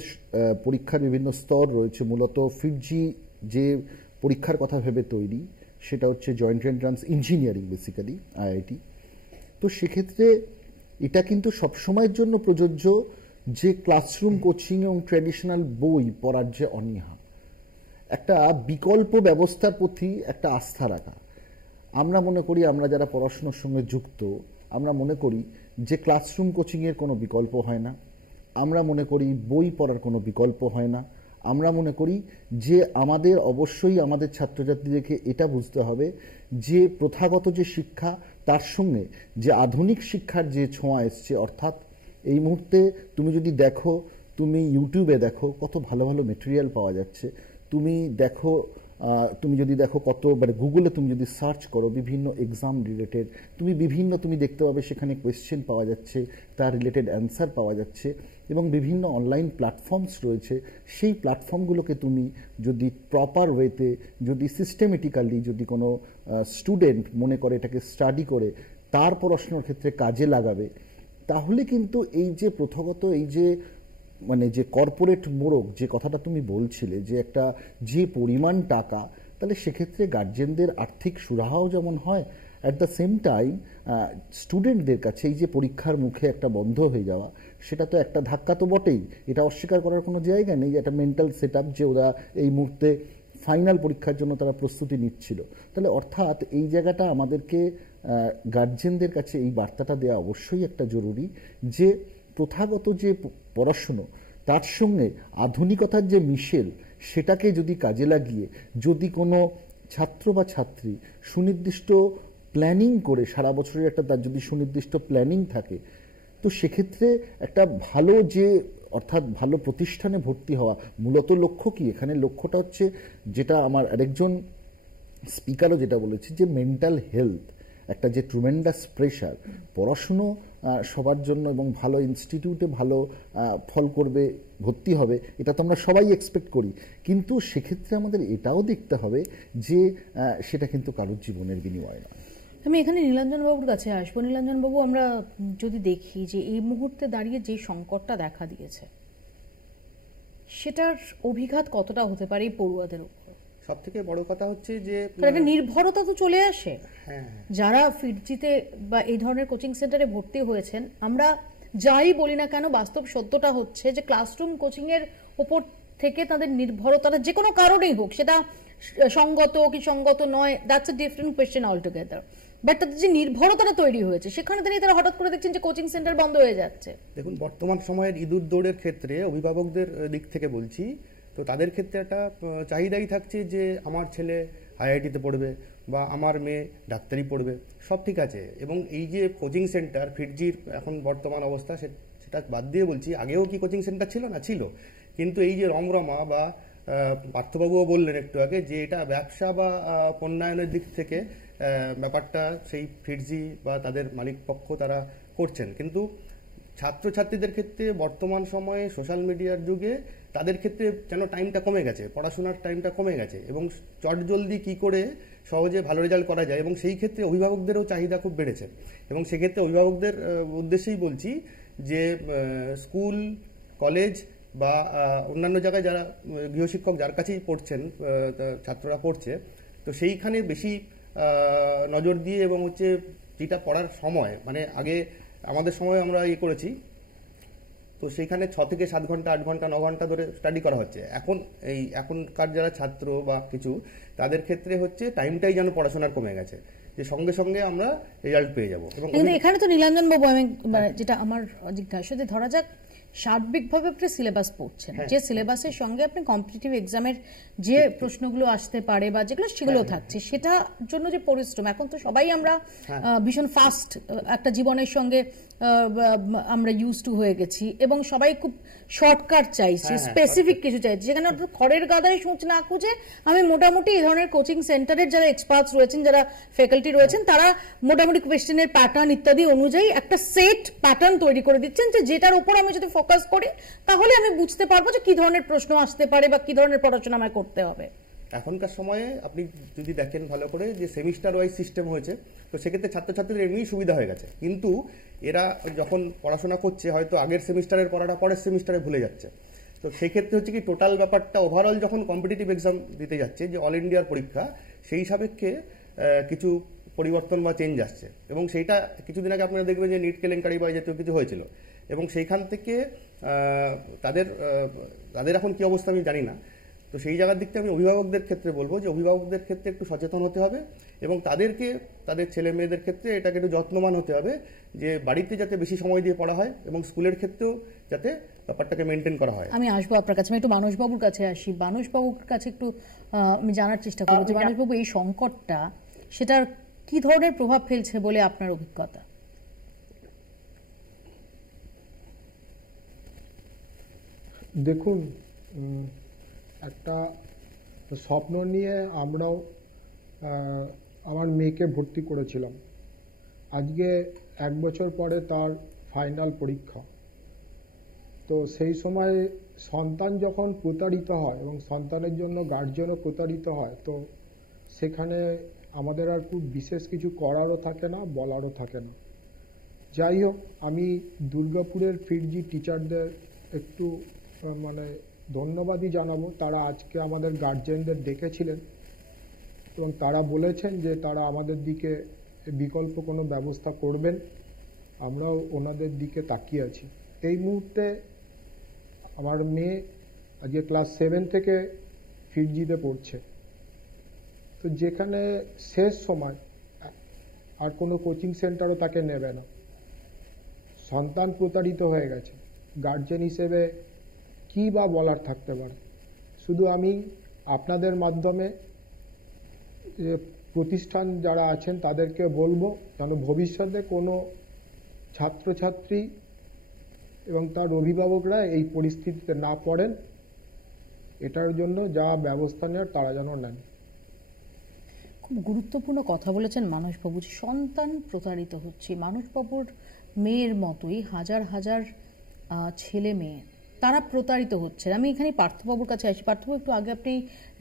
পরীক্ষার বিভিন্ন স্তর রয়েছে, মূলত ফিডজি যে পরীক্ষার কথা ভেবে তৈরি সেটা হচ্ছে joint entrance engineering, basically IIT. তো সেক্ষেত্রে এটা কিন্তু সবসময়ের জন্য প্রযোজ্য যে ক্লাসরুম কোচিং এবং ট্র্যাডিশনাল বই পড়ার যে অনীহা, একটা বিকল্প ব্যবস্থার প্রতি একটা আস্থা রাখা। আমরা মনে করি, আমরা যারা পড়াশোনার সঙ্গে যুক্ত, আমরা মনে করি যে ক্লাসরুম কোচিংয়ের কোনো বিকল্প হয় না, আমরা মনে করি বই পড়ার কোনো বিকল্প হয় না, আমরা মনে করি যে আমাদের অবশ্যই আমাদের ছাত্রছাত্রীদেরকে এটা বুঝতে হবে যে প্রথাগত যে শিক্ষা তার সঙ্গে যে আধুনিক শিক্ষার যে ছোঁয়া এসছে, অর্থাৎ এই মুহূর্তে তুমি যদি দেখো, তুমি ইউটিউবে দেখো কত ভালো ভালো মেটেরিয়াল পাওয়া যাচ্ছে, তুমি যদি দেখো কত, মানে গুগলে তুমি যদি সার্চ করো বিভিন্ন এক্সাম রিলেটেড, তুমি দেখতে পাবে সেখানে কোয়েশ্চেন পাওয়া যাচ্ছে, তার রিলেটেড অ্যান্সার পাওয়া যাচ্ছে, এবং বিভিন্ন অনলাইন প্ল্যাটফর্মস রয়েছে। সেই প্ল্যাটফর্মগুলোকে তুমি যদি প্রপার ওয়েতে, যদি সিস্টেমেটিক্যালি, যদি কোনো স্টুডেন্ট মনে করে এটাকে স্টাডি করে তার পড়াশোনার ক্ষেত্রে কাজে লাগাবে, তাহলে কিন্তু এই যে প্রথাগত এই যে মানে যে কর্পোরেট মোড়ক যে কথাটা তুমি বলছিলে, যে একটা যে পরিমাণ টাকা, তাহলে সেক্ষেত্রে গার্জেনদের আর্থিক সুরাহাও যেমন হয়, অ্যাট দ্য সেম টাইম স্টুডেন্টদের কাছে এই যে পরীক্ষার মুখে একটা বন্ধ হয়ে যাওয়া, সেটা তো একটা ধাক্কা তো বটেই, এটা অস্বীকার করার কোনো জায়গা নেই। একটা মেন্টাল সেট আপ যে ওরা এই মুহূর্তে ফাইনাল পরীক্ষার জন্য তারা প্রস্তুতি নিচ্ছিল, তাহলে অর্থাৎ এই জায়গাটা আমাদেরকে গার্জেনদের কাছে এই বার্তাটা দেওয়া অবশ্যই একটা জরুরি যে প্রথাগত যে পড়াশুনো তার সঙ্গে আধুনিকতার যে মিশেল, সেটাকে যদি কাজে লাগিয়ে যদি কোনো ছাত্র বা ছাত্রী সুনির্দিষ্ট প্ল্যানিং করে সারা বছরের একটা তার যদি সুনির্দিষ্ট প্ল্যানিং থাকে, তো সেক্ষেত্রে একটা ভালো যে অর্থাৎ ভালো প্রতিষ্ঠানে ভর্তি হওয়া, মূলত লক্ষ্য কি এখানে, লক্ষ্যটা হচ্ছে যেটা আমার আরেকজন স্পিকারও যেটা বলেছে যে মেন্টাল হেলথ, একটা যে ট্রুমেন্ডাস প্রেশার, পড়াশুনো সবার জন্য এবং ভালো ইনস্টিটিউটে ভালো ফল করবে, ভর্তি হবে, এটা তো আমরা সবাই এক্সপেক্ট করি, কিন্তু সেক্ষেত্রে আমাদের এটাও দেখতে হবে যে সেটা কিন্তু কারোর জীবনের বিনিময় না। আমি এখানে নীলাঞ্জন বাবুর কাছে আসবো। নীলাঞ্জন বাবু, আমরা যদি দেখি যে এই মুহূর্তে দাঁড়িয়ে যে সংকটটা দেখা দিয়েছে, সেটার অভিঘাত কতটা হতে পারে এই পড়ুয়াদের উপর? সব থেকে বড় কথা হচ্ছে যে একটা নির্ভরতা তো চলে আসে। যারা ফিডজিতে বা এই ধরনের কোচিং সেন্টারে ভর্তি হয়েছেন, আমরা যাই বলি না কেন বাস্তব সত্যটা হচ্ছে যে ক্লাসরুম কোচিং এর উপর থেকে তাদের নির্ভরতাটা যে কোনো কারণেই হোক, সেটা সঙ্গত কি সঙ্গত নয়, that's a different question altogether, but তাদের যে নির্ভরতাটা তৈরি হয়েছে সেখানে দাঁড়িয়ে তারা হঠাৎ করে দেখছেন যে কোচিং সেন্টার বন্ধ হয়ে যাচ্ছে। দেখুন, বর্তমান সময়ের ইঁদুর দৌড়ের ক্ষেত্রে অভিভাবকদের দিক থেকে বলছি, তো তাদের ক্ষেত্রে একটা চাহিদাই থাকছে যে আমার ছেলে আইআইটিতে পড়বে বা আমার মেয়ে ডাক্তারি পড়বে, সব ঠিক আছে। এবং এই যে কোচিং সেন্টার ফিটজির এখন বর্তমান অবস্থা সেটা বাদ দিয়ে বলছি, আগেও কি কোচিং সেন্টার ছিল না? ছিল। কিন্তু এই যে রমরমা বা পার্থবাবুও বললেন একটু আগে যে এটা ব্যবসা বা পণ্যায়নের দিক থেকে ব্যাপারটা সেই ফিটজি বা তাদের মালিক পক্ষ তারা করছেন, কিন্তু ছাত্রছাত্রীদের ক্ষেত্রে বর্তমান সময়ে সোশ্যাল মিডিয়ার যুগে তাদের ক্ষেত্রে যেন টাইমটা কমে গেছে, পড়াশোনার টাইমটা কমে গেছে এবং চটজলদি কি করে সহজে ভালো রেজাল্ট করা যায়, এবং সেই ক্ষেত্রে অভিভাবকদেরও চাহিদা খুব বেড়েছে। এবং সেক্ষেত্রে অভিভাবকদের উদ্দেশ্যেই বলছি যে স্কুল, কলেজ বা অন্যান্য জায়গায় যারা গৃহশিক্ষক যার কাছেই পড়ছেন, ছাত্ররা পড়ছে, তো সেইখানে বেশি নজর দিয়ে এবং হচ্ছে যেটা পড়ার সময়, মানে আগে আমাদের সময় আমরা করেছি, তো সেইখানে 6 থেকে 7 ঘন্টা, 8 ঘন্টা, 9 ঘন্টা ধরে স্টাডি করা হচ্ছে। এখনকার যারা ছাত্র বা কিছু, তাদের ক্ষেত্রে হচ্ছে টাইমটাই যেন পড়াশোনার কমে গেছে, যে সঙ্গে সঙ্গে আমরা রেজাল্ট পেয়ে যাবো। এবং এখানে তো নীলাঞ্জন বাবু, আমি যেটা আমার জিজ্ঞাসা, যে ধরা যাক সার্বিকভাবে আপনি সিলেবাস পড়ছেন, যে সিলেবাসের সঙ্গে আপনি কম্পিটিটিভ এক্সামের যে প্রশ্নগুলো আসতে পারে বা যেগুলো সেগুলো থাকছে, সেটার জন্য যে পরিশ্রম, এখন তো সবাই আমরা ভীষণ ফাস্ট একটা জীবনের সঙ্গে আমরা ইউজ টু হয়ে গেছি এবং সবাই খুব শর্টকাট চাইছি, স্পেসিফিক কিছু চাইছি, যেখানে খড়ের গাদায় সূচ না খুঁজে আমি মোটামুটি এই ধরনের কোচিং সেন্টারের যারা এক্সপার্টস রয়েছেন, যারা ফ্যাকাল্টি রয়েছেন, তারা মোটামুটি কোয়েশ্চেনের প্যাটার্ন ইত্যাদি অনুযায়ী একটা সেট প্যাটার্ন তৈরি করে দিচ্ছেন, যে যেটার উপর আমি যদি ফোকাস করি তাহলে আমি বুঝতে পারবো যে কি ধরনের প্রশ্ন আসতে পারে বা কি ধরনের পড়াশোনা আমায় করতে হবে। এখনকার সময়ে আপনি যদি দেখেন ভালো করে যে সেমিস্টার ওয়াইজ সিস্টেম হয়েছে, তো সেক্ষেত্রে ছাত্রছাত্রীদের এমনি সুবিধা হয়ে গেছে, কিন্তু এরা যখন পড়াশোনা করছে হয়তো আগের সেমিস্টারের পড়াটা পরের সেমিস্টারে ভুলে যাচ্ছে। তো সেই ক্ষেত্রে হচ্ছে কি টোটাল ব্যাপারটা ওভারঅল যখন কম্পিটিটিভ এক্সাম দিতে যাচ্ছে, যে অল ইন্ডিয়ার পরীক্ষা, সেই সাপেক্ষে কিছু পরিবর্তন বা চেঞ্জ আসছে। এবং সেইটা কিছুদিন আগে আপনারা দেখবেন যে নিট কেলেঙ্কারি বা জাতীয় কিছু হয়েছিল, এবং সেইখান থেকে তাদের এখন কি অবস্থা আমি জানি না। তো সেই জায়গার দিক থেকে আমি অভিভাবকদের ক্ষেত্রে বলবো যে অভিভাবকদের ক্ষেত্রে একটু সচেতন হতে হবে এবং তাদেরকে তাদের ছেলে মেয়েদের ক্ষেত্রে এটাকে একটু যত্নবান হতে হবে, যে বাড়িতে যাতে বেশি সময় দিয়ে পড়া হয় এবং স্কুলের ক্ষেত্রেও যাতে ব্যাপারটাকে মেনটেন করা হয়। আমি আসবো আপনার কাছে, আমি একটু মানসবাবুর কাছে আসি। মানসবাবুর কাছে একটু আমি জানার চেষ্টা করবো যে মানসবাবু, এই সংকটটা সেটার কি ধরনের প্রভাব ফেলছে বলে আপনার অভিজ্ঞতা? দেখুন, একটা স্বপ্ন নিয়ে আমরাও আমার মেয়েকে ভর্তি করেছিলাম। আজকে 1 বছর পরে তার ফাইনাল পরীক্ষা। তো সেই সময় সন্তান যখন প্রতারিত হয় এবং সন্তানের জন্য গার্জিয়ানও প্রতারিত হয়, তো সেখানে আমাদের আর খুব বিশেষ কিছু করারও থাকে না, বলারও থাকে না। যাই হোক, আমি দুর্গাপুরের ফিটজি টিচারদের একটু ধন্যবাদই জানাবো। তারা আজকে আমাদের গার্জিয়ানদের ডেকেছিলেন এবং তারা বলেছেন যে তারা আমাদের দিকে বিকল্প কোনো ব্যবস্থা করবেন, আমরাও ওনাদের দিকে তাকিয়ে আছি। এই মুহূর্তে আমার মেয়ে আজকে ক্লাস 7 থেকে ফিটজিতে পড়ছে। তো যেখানে শেষ সময় আর কোনো কোচিং সেন্টারও তাকে নেবে না, সন্তান প্রতারিত হয়ে গেছে, গার্জেন হিসেবে কী বা বলার থাকতে পারে? শুধু আমি আপনাদের মাধ্যমে প্রতিষ্ঠান যারা আছেন তাদেরকে বলবো যেন ভবিষ্যতে কোনো ছাত্রছাত্রী এবং তার অভিভাবকরা এই পরিস্থিতিতে না পড়েন, এটার জন্য যা ব্যবস্থা নেওয়ার তারা যেন নেন। খুব গুরুত্বপূর্ণ কথা বলেছেন মানসবাবু। সন্তান প্রতারিত হচ্ছে, মানসবাবুর মেয়ের মতোই হাজার হাজার ছেলে মেয়ে তারা প্রতারিত হচ্ছে। আমি এখানে পার্থবাবুর কাছে আসি। পার্থবাবু, একটু আগে আপনি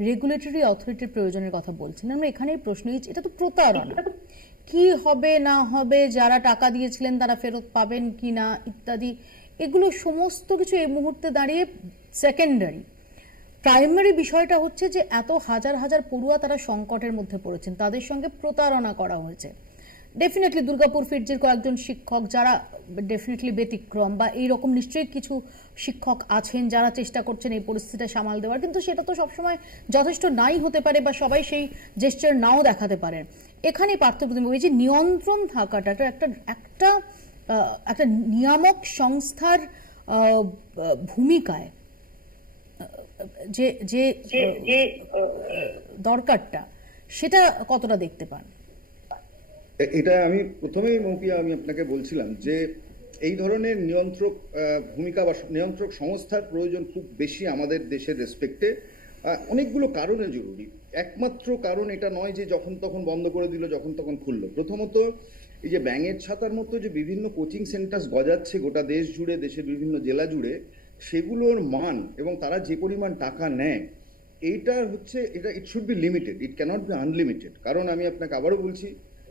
রেগুলেটরি অথরিটির প্রয়োজনের কথা বলছিলেন, আমরা এখানে প্রশ্ন, এটা তো প্রতারণা, কি হবে না হবে, যারা টাকা দিয়েছিলেন তারা ফেরত পাবেন কি না ইত্যাদি, এগুলো সমস্ত কিছু এই মুহূর্তে দাঁড়িয়ে সেকেন্ডারি। প্রাইমারি বিষয়টা হচ্ছে যে এত হাজার হাজার পড়ুয়া তারা সংকটের মধ্যে পড়েছেন, তাদের সঙ্গে প্রতারণা করা হয়েছে। ডেফিনেটলি দুর্গাপুর ফিটজির কয়েকজন শিক্ষক যারা ডেফিনেটলি ব্যতিক্রম, বা এইরকম নিশ্চয়ই কিছু শিক্ষক আছেন যারা চেষ্টা করছেন এই পরিস্থিতিটা সামাল দেওয়ার, কিন্তু সেটা তো সবসময় যথেষ্ট নাই হতে পারে, বা সবাই সেই জেস্চার নাও দেখাতে পারেন। এখানে পার্থপ্রতিম এই যে নিয়ন্ত্রণ থাকাটা একটা নিয়ামক সংস্থার ভূমিকায় যে যে দরকারটা, সেটা কতটা দেখতে পান? এটা আমি প্রথমেই মৌপিয়া আমি আপনাকে বলছিলাম যে এই ধরনের নিয়ন্ত্রক ভূমিকা বা নিয়ন্ত্রক সংস্থার প্রয়োজন খুব বেশি আমাদের দেশের রেসপেক্টে। অনেকগুলো কারণে জরুরি। একমাত্র কারণ এটা নয় যে যখন তখন বন্ধ করে দিল, যখন তখন খুললো। প্রথমত এই যে ব্যাঙের ছাতার মতো যে বিভিন্ন কোচিং সেন্টার গজাচ্ছে গোটা দেশ জুড়ে, দেশের বিভিন্ন জেলা জুড়ে, সেগুলোর মান এবং তারা যে পরিমাণ টাকা নেয়, এটা it should be limited, it cannot be unlimited. কারণ আমি আপনাকে আবারও বলছি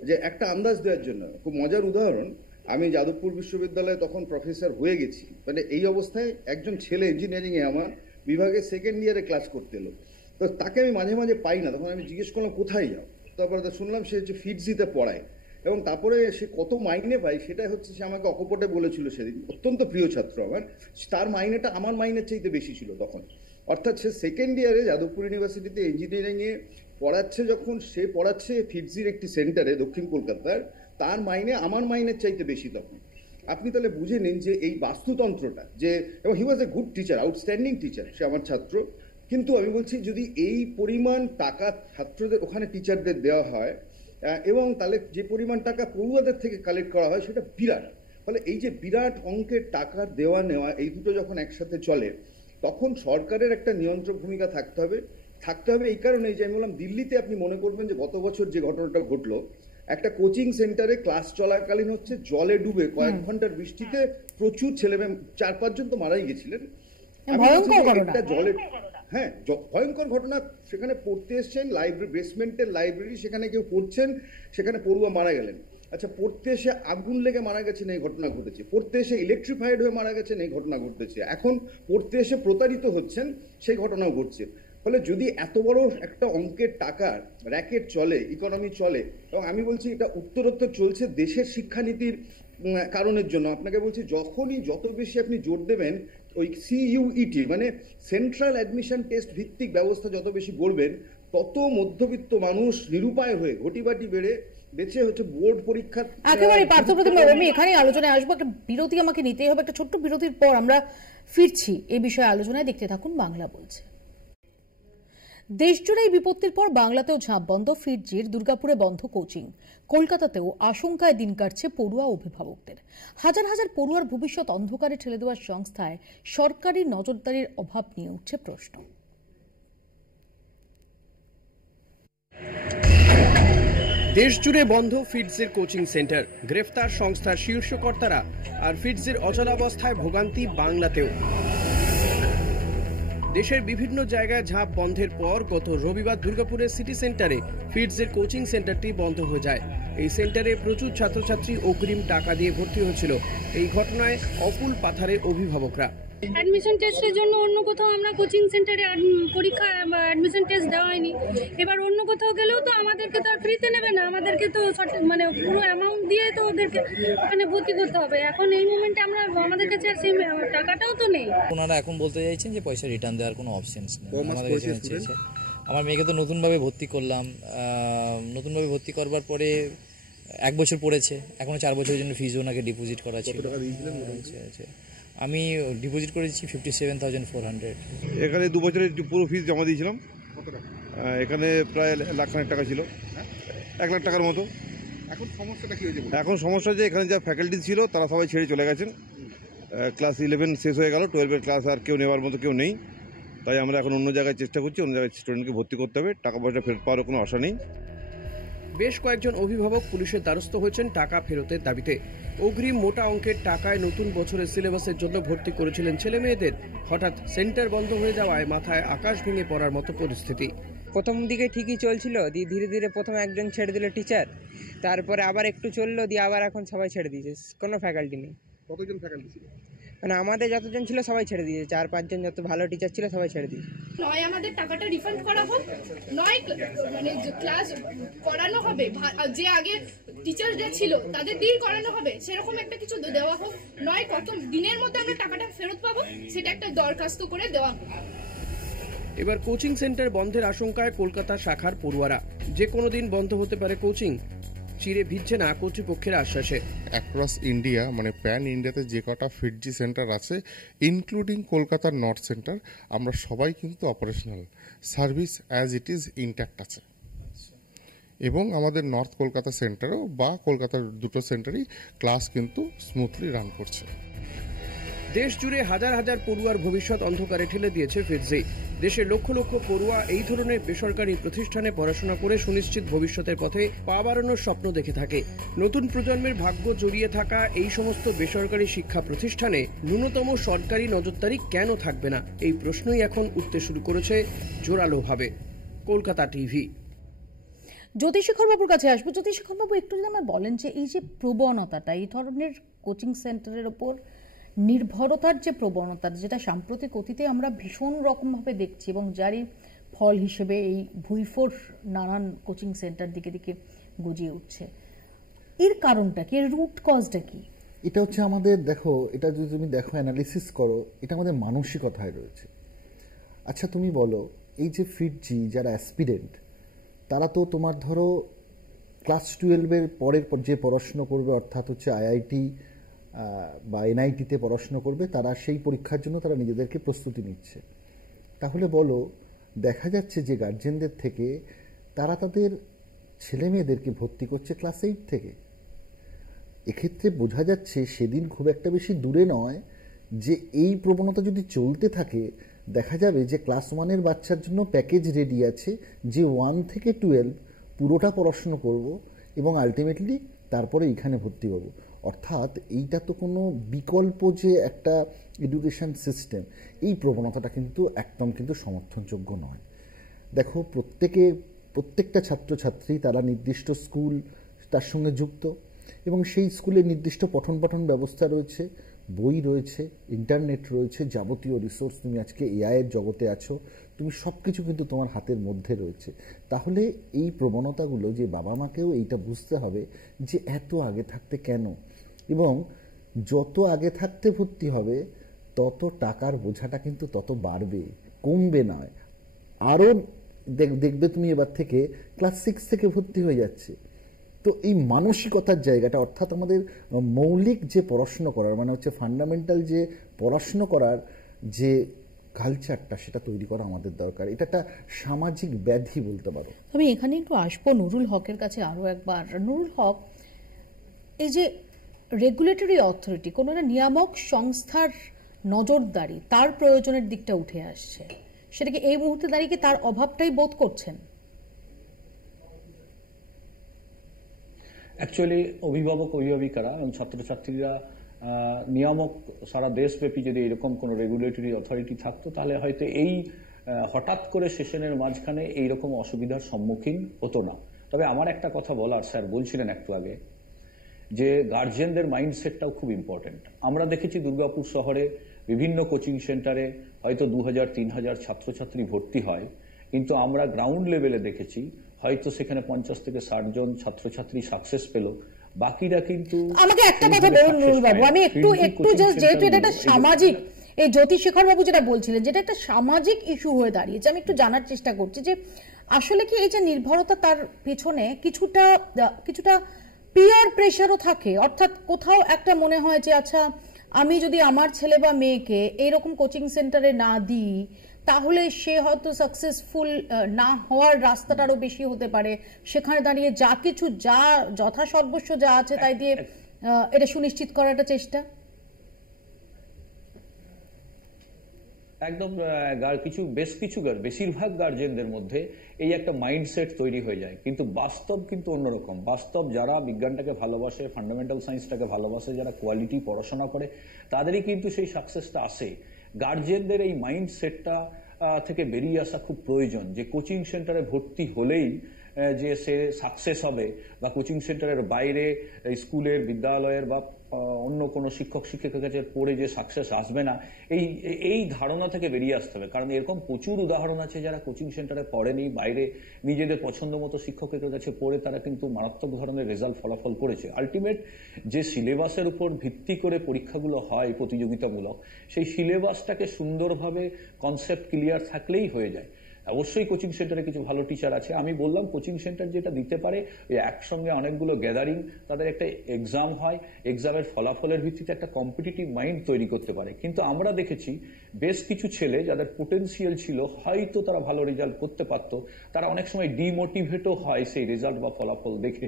যে একটা আন্দাজ দেওয়ার জন্য খুব মজার উদাহরণ, আমি যাদবপুর বিশ্ববিদ্যালয়ে তখন প্রফেসর হয়ে গেছি, মানে এই অবস্থায় একজন ছেলে ইঞ্জিনিয়ারিংয়ে আমার বিভাগে সেকেন্ড ইয়ারে ক্লাস করতে এলো। তো তাকে আমি মাঝে মাঝে পাই না, তখন আমি জিজ্ঞেস করলাম কোথায় যাও, তারপরে শুনলাম সে হচ্ছে ফিটজিতে পড়ায়, এবং তারপরে সে কত মাইনে পায় সেটা হচ্ছে সে আমাকে অকপটে বলেছিল সেদিন। অত্যন্ত প্রিয় ছাত্র আমার, তার মাইনেটা আমার মাইনের চাইতে বেশি ছিল তখন। অর্থাৎ সে সেকেন্ড ইয়ারে যাদবপুর ইউনিভার্সিটিতে ইঞ্জিনিয়ারিংয়ে পড়াচ্ছে, যখন সে পড়াচ্ছে ফিটজির একটি সেন্টারে দক্ষিণ কলকাতার, তার মাইনে আমার মাইনের চাইতে বেশি তখন। আপনি তাহলে বুঝে নিন যে এই বাস্তুতন্ত্রটা, যে এবং he was a good teacher, outstanding teacher, সে আমার ছাত্র। কিন্তু আমি বলছি যদি এই পরিমাণ টাকা ছাত্রদের ওখানে টিচারদের দেওয়া হয় এবং তাহলে যে পরিমাণ টাকা পড়ুয়াদের থেকে কালেক্ট করা হয়, সেটা বিরাট। ফলে এই যে বিরাট অঙ্কের টাকা দেওয়া নেওয়া, এই দুটো যখন একসাথে চলে, তখন সরকারের একটা নিয়ন্ত্রক ভূমিকা থাকতে হবে। এই কারণেই যে আমি বললাম, দিল্লিতে আপনি মনে করবেন যে গত বছর যে ঘটনাটা ঘটলো, একটা কোচিং সেন্টারে ক্লাস চলাকালীন হচ্ছে জলে ডুবে কয়েক ঘন্টার বৃষ্টিতে প্রচুর ছেলেমেয়ে 4-5 জন তো মারাই গেছিলেন। হ্যাঁ, ভয়ঙ্কর ঘটনা। সেখানে পড়তে এসছেন, লাইব্রেরি, বেসমেন্টের লাইব্রেরি, সেখানে কেউ পড়ছেন, সেখানে পড়ুয়া মারা গেলেন। আচ্ছা, পড়তে এসে আগুন লেগে মারা গেছেন, এই ঘটনা ঘটেছে। পড়তে এসে ইলেকট্রিফাইড হয়ে মারা গেছেন, এই ঘটনা ঘটেছে। এখন পড়তে এসে প্রতারিত হচ্ছেন, সেই ঘটনাও ঘটছে। ফলে যদি এত বড় একটা অঙ্কের টাকার র্যাকেট চলে, ইকোনমি চলে, এবং আমি বলছি এটা উত্তরোত্তর চলছে দেশের শিক্ষানীতির কারণের জন্য। আপনাকে বলছি, যত বেশি আপনি জোর দেবেন ওই সিইউইটি মানে সেন্ট্রাল অ্যাডমিশন টেস্ট ভিত্তিক ব্যবস্থা যত বেশি গড়বেন, তত মধ্যবিত্ত মানুষ নিরুপায় হয়ে ঘটিবাটি বেঁচে হচ্ছে বোর্ড পরীক্ষা। একেবারে পার্থপ্রতিম বাবু, আমি এখানেই আলোচনায় আসবো। একটা বিরতি আমাকে নিতেই হবে, একটা ছোট্ট বিরতির পর আমরা ফিরছি এই বিষয়ে আলোচনায়। দেখতে থাকুন বাংলা বলছে। দেশজুড়ে এই বিপত্তির পর বাংলাতেও ঝাঁপ বন্ধ ফিটজির, দুর্গাপুরে বন্ধ কোচিং, কলকাতাতেও আশঙ্কায় দিন কাটছে পড়ুয়া অভিভাবকদের। হাজার হাজার পড়ুয়ার ভবিষ্যৎ অন্ধকারে ঠেলে দেওয়ার সংস্থায় সরকারি নজরদারির অভাব নিয়ে উঠছে প্রশ্ন। দেশজুড়ে বন্ধ ফিটজির কোচিং সেন্টার, গ্রেফতার সংস্থার শীর্ষ কর্তারা, আর ফিটজির অচলাবস্থায় ভোগান্তি বাংলাতেও। দেশের বিভিন্ন জায়গায় ঝাঁপ বন্ধের পর গত রবিবার দুর্গাপুরের সিটি সেন্টারে ফিটজির কোচিং সেন্টারটি বন্ধ হয়ে যায়। এই সেন্টারে প্রচুর ছাত্রছাত্রী অগ্রিম টাকা দিয়ে ভর্তি হয়েছিল। এই ঘটনায় অকুল পাথারের অভিভাবকরা। অ্যাডমিশন টেস্টের জন্য অন্য কোথাও আমরা কোচিং সেন্টারে পরীক্ষা অ্যাডমিশন টেস্ট দেওয়া হয়নি। এবার অন্য কোথাও গেলেও তো আমাদেরকে তো আর ফ্রিতে নেবে না, আমাদেরকে তো মানে পুরো অ্যামাউন্ট দিয়ে তো ওদেরকে ওখানে ভর্তি করতে হবে। এখন এই মোমেন্টে আমাদের কাছে আর সেই টাকাটাও তো নেই। ওনারা এখন বলতে চাইছেন যে পয়সা রিটার্ন দেওয়ার কোনো অপশনস নেই। আমার মেয়েকে তো নতুনভাবে ভর্তি করলাম, নতুনভাবে ভর্তি করবার পরে 1 বছর পড়েছে, এখনো 4 বছরের জন্য ফিজ ওনাকে ডিপোজিট করা ছিল। আমি ডিপোজিট করেছি 57,400। এখানে 2 বছরের পুরো ফিজ জমা দিয়েছিলাম। এখানে প্রায় 1 লাখ টাকা ছিল, 1 লাখ টাকার মতো। এখন সমস্যাটা কি হয়েছে? এখন সমস্যা যে এখানে যা ফ্যাকাল্টি ছিল তারা সবাই ছেড়ে চলে গেছেন। ক্লাস 11 শেষ হয়ে গেল, 12-এর ক্লাস আর কেউ নেওয়ার মতো কেউ নেই। তাই আমরা এখন অন্য জায়গায় চেষ্টা করছি, অন্য জায়গায় স্টুডেন্টকে ভর্তি করতে হবে। টাকা পয়সা ফেরত পাওয়ার কোনো আশা নেই। বেশ কয়েকজন অভিভাবক পুলিশের দ্বারস্থ হয়েছেন টাকা ফেরতের দাবিতে। অগ্রিম মোটা অঙ্কের টাকায় নতুন বছরের সিলেবাসের জন্য ভর্তি করেছিলেন ছেলে মেয়েদের। হঠাৎ সেন্টার বন্ধ হয়ে যাওয়ায় মাথায় আকাশ ভেঙে পড়ার মতো পরিস্থিতি। প্রথম দিকে ঠিকই চলছিল, দিয়ে ধীরে ধীরে প্রথমে একজন ছেড়ে দিল টিচার, তারপরে আবার একটু চললো, দিয়ে আবার এখন সবাই ছেড়ে দিয়েছে, কোনো ফ্যাকাল্টি নেই। কতজন ফ্যাকাল্টি ছিল? মানে আমাদের যতজন ছিল সবাই ছেড়ে দিয়েছে, 4-5 জন যত ভালো টিচার ছিল সবাই ছেড়ে দিয়েছে। নয় আমাদের টাকাটা রিফান্ড করা হোক, নয় মানে ক্লাস করানো হবে। যে আগে টিচাররা ছিল তাদের দিয়েই করানো হবে, সেরকম একটা কিছু দেওয়া হোক, নয় কত দিনের মধ্যে আমরা টাকাটা ফেরত পাবো সেটা একটা দরখাস্ত করে দেওয়া হোক। এবার কোচিং সেন্টার বন্ধের আশঙ্কায় কলকাতা শাখার পড়ুয়ারা, যে কোনো দিন বন্ধ হতে পারে কোচিং, চিরে ভিজছে না কর্তৃপক্ষের আশ্বাসে। অ্যাক্রস ইন্ডিয়া মানে প্যান ইন্ডিয়াতে যে কটা ফিটজি সেন্টার আছে ইনক্লুডিং কলকাতার নর্থ সেন্টার, আমরা সবাই কিন্তু operational, service as it is intact আছে। এবং আমাদের নর্থ কলকাতা সেন্টারও বা কলকাতার দুটো সেন্টারই ক্লাস কিন্তু স্মুথলি রান করছে। দেশ জুড়ে হাজার হাজার পড়ুয়ার ভবিষ্যৎ অন্ধকারে ঠেলে দিয়েছে ফিটজি। দেশের লক্ষ লক্ষ পড়ুয়া এই ধরনের বেসরকারি প্রতিষ্ঠানে পড়াশোনা করে সুনিশ্চিত ভবিষ্যতের পথে পা বাড়ানোর স্বপ্ন দেখে থাকে। নতুন প্রজন্মের ভাগ্য জড়িয়ে থাকা এই সমস্ত বেসরকারি শিক্ষা প্রতিষ্ঠানে ন্যূনতম সরকারি নজরদারি কেন থাকবে না, এই প্রশ্নই এখন উঠতে শুরু করেছে জোরালোভাবে। কলকাতা টিভি। জ্যোতিশেখর বাবুর কাছে আসবো। জ্যোতিশেখর বাবু, একটু যদি আমায় বলেন যে এই যে প্রবণতাটা, এই ধরনের কোচিং সেন্টারের ওপর নির্ভরতার যে প্রবণতা, যেটা সাম্প্রতিক অতীতে আমরা ভীষণ রকমভাবে দেখছি এবং যারই ফল হিসেবে এই ভুইফোর নানান কোচিং সেন্টার দিকে দিকে গজিয়ে উঠছে, এর কারণটা কি, এর রুট কজটা কি? এটা হচ্ছে আমাদের, দেখো, এটা যদি তুমি দেখো অ্যানালিসিস করো, এটা আমাদের মানসিকতায় রয়েছে। আচ্ছা তুমি বলো, এই যে ফিটজি যারা অ্যাসপিরেন্ট, তারা তো তোমার ধরো ক্লাস 12-এর পরের যে পড়াশুনো করবে, অর্থাৎ হচ্ছে আইআইটি বা এনআইটিতে পড়াশুনো করবে, তারা সেই পরীক্ষার জন্য তারা নিজেদেরকে প্রস্তুতি নিচ্ছে। তাহলে বলো, দেখা যাচ্ছে যে গার্জেনদের থেকে তারা তাদের ছেলে মেয়েদেরকে ভর্তি করছে ক্লাস 8 থেকে। এক্ষেত্রে বোঝা যাচ্ছে সেদিন খুব একটা বেশি দূরে নয় যে এই প্রবণতা যদি চলতে থাকে, দেখা যাবে যে ক্লাস 1-এর বাচ্চার জন্য প্যাকেজ রেডি আছে, যে 1 থেকে 12 পুরোটা পড়াশুনো করব এবং আলটিমেটলি তারপরে এখানে ভর্তি হব। অর্থাৎ এইটা তো কোনো বিকল্প যে একটা এডুকেশন সিস্টেম, এই প্রবণতাটা কিন্তু একদম কিন্তু সমর্থনযোগ্য নয়। দেখো, প্রত্যেকটা ছাত্রছাত্রী তারা নির্দিষ্ট স্কুল তার সঙ্গে যুক্ত এবং সেই স্কুলে নির্দিষ্ট পঠন পাঠন ব্যবস্থা রয়েছে, বই রয়েছে, ইন্টারনেট রয়েছে, যাবতীয় রিসোর্স। তুমি আজকে এআইয়ের জগতে আছো, তুমি সব কিছু কিন্তু তোমার হাতের মধ্যে রয়েছে। তাহলে এই প্রবণতাগুলো যে বাবা মাকেও এইটা বুঝতে হবে যে এত আগে থাকতে কেন, এবং যত আগে থাকতে ভর্তি হবে তত টাকার বোঝাটা কিন্তু তত বাড়বে, কমবে নয়। আরও দেখবে তুমি এবার থেকে ক্লাস 6 থেকে ভর্তি হয়ে যাচ্ছে। তো এই মানসিকতার জায়গাটা, অর্থাৎ আমাদের মৌলিক যে পড়াশুনো করার, মানে হচ্ছে ফান্ডামেন্টাল যে পড়াশুনো করার যে কালচারটা, সেটা তৈরি করা আমাদের দরকার। এটা একটা সামাজিক ব্যাধি বলতে পারো। আমি এখানে একটু আসবো নুরুল হকের কাছে আরও একবার। নুরুল হক, এই যে রেগুলেটরি অথরিটি, কোনো একটা নিয়ামক সংস্থার নজরদারি, তার প্রয়োজনের দিকটা উঠে আসছে, সেটা কি এই মুহূর্তে দাঁড়িয়ে তার অভাবটাই বোধ করছেন? অ্যাকচুয়ালি অভিভাবক অভিভাবিকারা এবং ছাত্রছাত্রীরা নিয়ামক সারা দেশব্যাপী যদি এরকম কোনো রেগুলেটরি অথরিটি থাকতো, তাহলে হয়তো এই হঠাৎ করে সেশনের মাঝখানে এইরকম অসুবিধার সম্মুখীন হতো না। তবে আমার একটা কথা বলার, স্যার বলছিলেন একটু আগে, যে গার্জিয়ানদের মাইন্ডসেটটাও খুব ইম্পর্টেন্ট। আমরা দেখেছি দুর্গাপুর শহরে বিভিন্ন কোচিং সেন্টারে হয়তো 2000-3000 ছাত্রছাত্রী ভর্তি হয়, কিন্তু আমরা গ্রাউন্ড লেভেলে দেখেছি হয়তো সেখানে 50 থেকে 60 জন ছাত্রছাত্রী সাকসেস পেল, বাকিরা কিন্তু। আমাকে একটা কথা বলুন নুরুল বাবু, আমি একটু জাস্ট, যেহেতু এটা একটা সামাজিক, এই জ্যোতিশেখর বাবু যেটা বলছিলেন, যেটা একটা সামাজিক ইস্যু হয়ে দাঁড়িয়েছে, আমি একটু জানার চেষ্টা করছি যে আসলে কি এই যে নির্ভরতা, তার পেছনে কিছুটা পিয়ার প্রেশারও থাকে। অর্থাৎ কোথাও একটা মনে হয় যে আচ্ছা, আমি যদি আমার ছেলে বা মেয়েকে এইরকম কোচিং সেন্টারে না দিই, তাহলে সে হয়তো সাকসেসফুল না হওয়ার রাস্তাটা আরো বেশি হতে পারে। সেখানে দাঁড়িয়ে যা কিছু, যা যথাসর্বস্ব যা আছে তাই দিয়ে এটা সুনিশ্চিত করার একটা চেষ্টা। একদম বেশিরভাগ গার্জেনদের মধ্যে এই একটা মাইন্ডসেট তৈরি হয়ে যায়, কিন্তু বাস্তব কিন্তু অন্যরকম। বাস্তব যারা বিজ্ঞানটাকে ভালোবাসে, ফান্ডামেন্টাল সায়েন্সটাকে ভালোবাসে, যারা কোয়ালিটি পড়াশোনা করে, তাদেরই কিন্তু সেই সাকসেসটা আসে। গার্জেনদের এই মাইন্ডসেটটা থেকে বেরিয়ে আসা খুব প্রয়োজন, যে কোচিং সেন্টারে ভর্তি হলেই যে সে সাকসেস হবে, বা কোচিং সেন্টারের বাইরে স্কুলের, বিদ্যালয়ের বা অন্য কোনো শিক্ষক শিক্ষিকার কাছে পড়ে যে সাকসেস আসবে না, এই ধারণা থেকে বেরিয়ে আসতে হবে। কারণ এরকম প্রচুর উদাহরণ আছে যারা কোচিং সেন্টারে পড়েনি, বাইরে নিজেদের পছন্দ মতো শিক্ষকের কাছে পড়ে তারা কিন্তু মারাত্মক ধরনের রেজাল্ট ফলাফল করেছে। আলটিমেট যে সিলেবাসের উপর ভিত্তি করে পরীক্ষাগুলো হয় প্রতিযোগিতামূলক, সেই সিলেবাসটাকে সুন্দরভাবে কনসেপ্ট ক্লিয়ার থাকলেই হয়ে যায়। অবশ্যই কোচিং সেন্টারে কিছু ভালো টিচার আছে। আমি বললাম কোচিং সেন্টার যেটা দিতে পারে ওই একসঙ্গে অনেকগুলো গ্যাদারিং, তাদের একটা এক্সাম হয়, এক্সামের ফলাফলের ভিত্তিতে একটা কম্পিটিটিভ মাইন্ড তৈরি করতে পারে। কিন্তু আমরা দেখেছি বেশ কিছু ছেলে যাদের পোটেন্সিয়াল ছিল, হয়তো তারা ভালো রেজাল্ট করতে পারতো, তারা অনেক সময় ডিমোটিভেটও হয় সেই রেজাল্ট বা ফলাফল দেখে।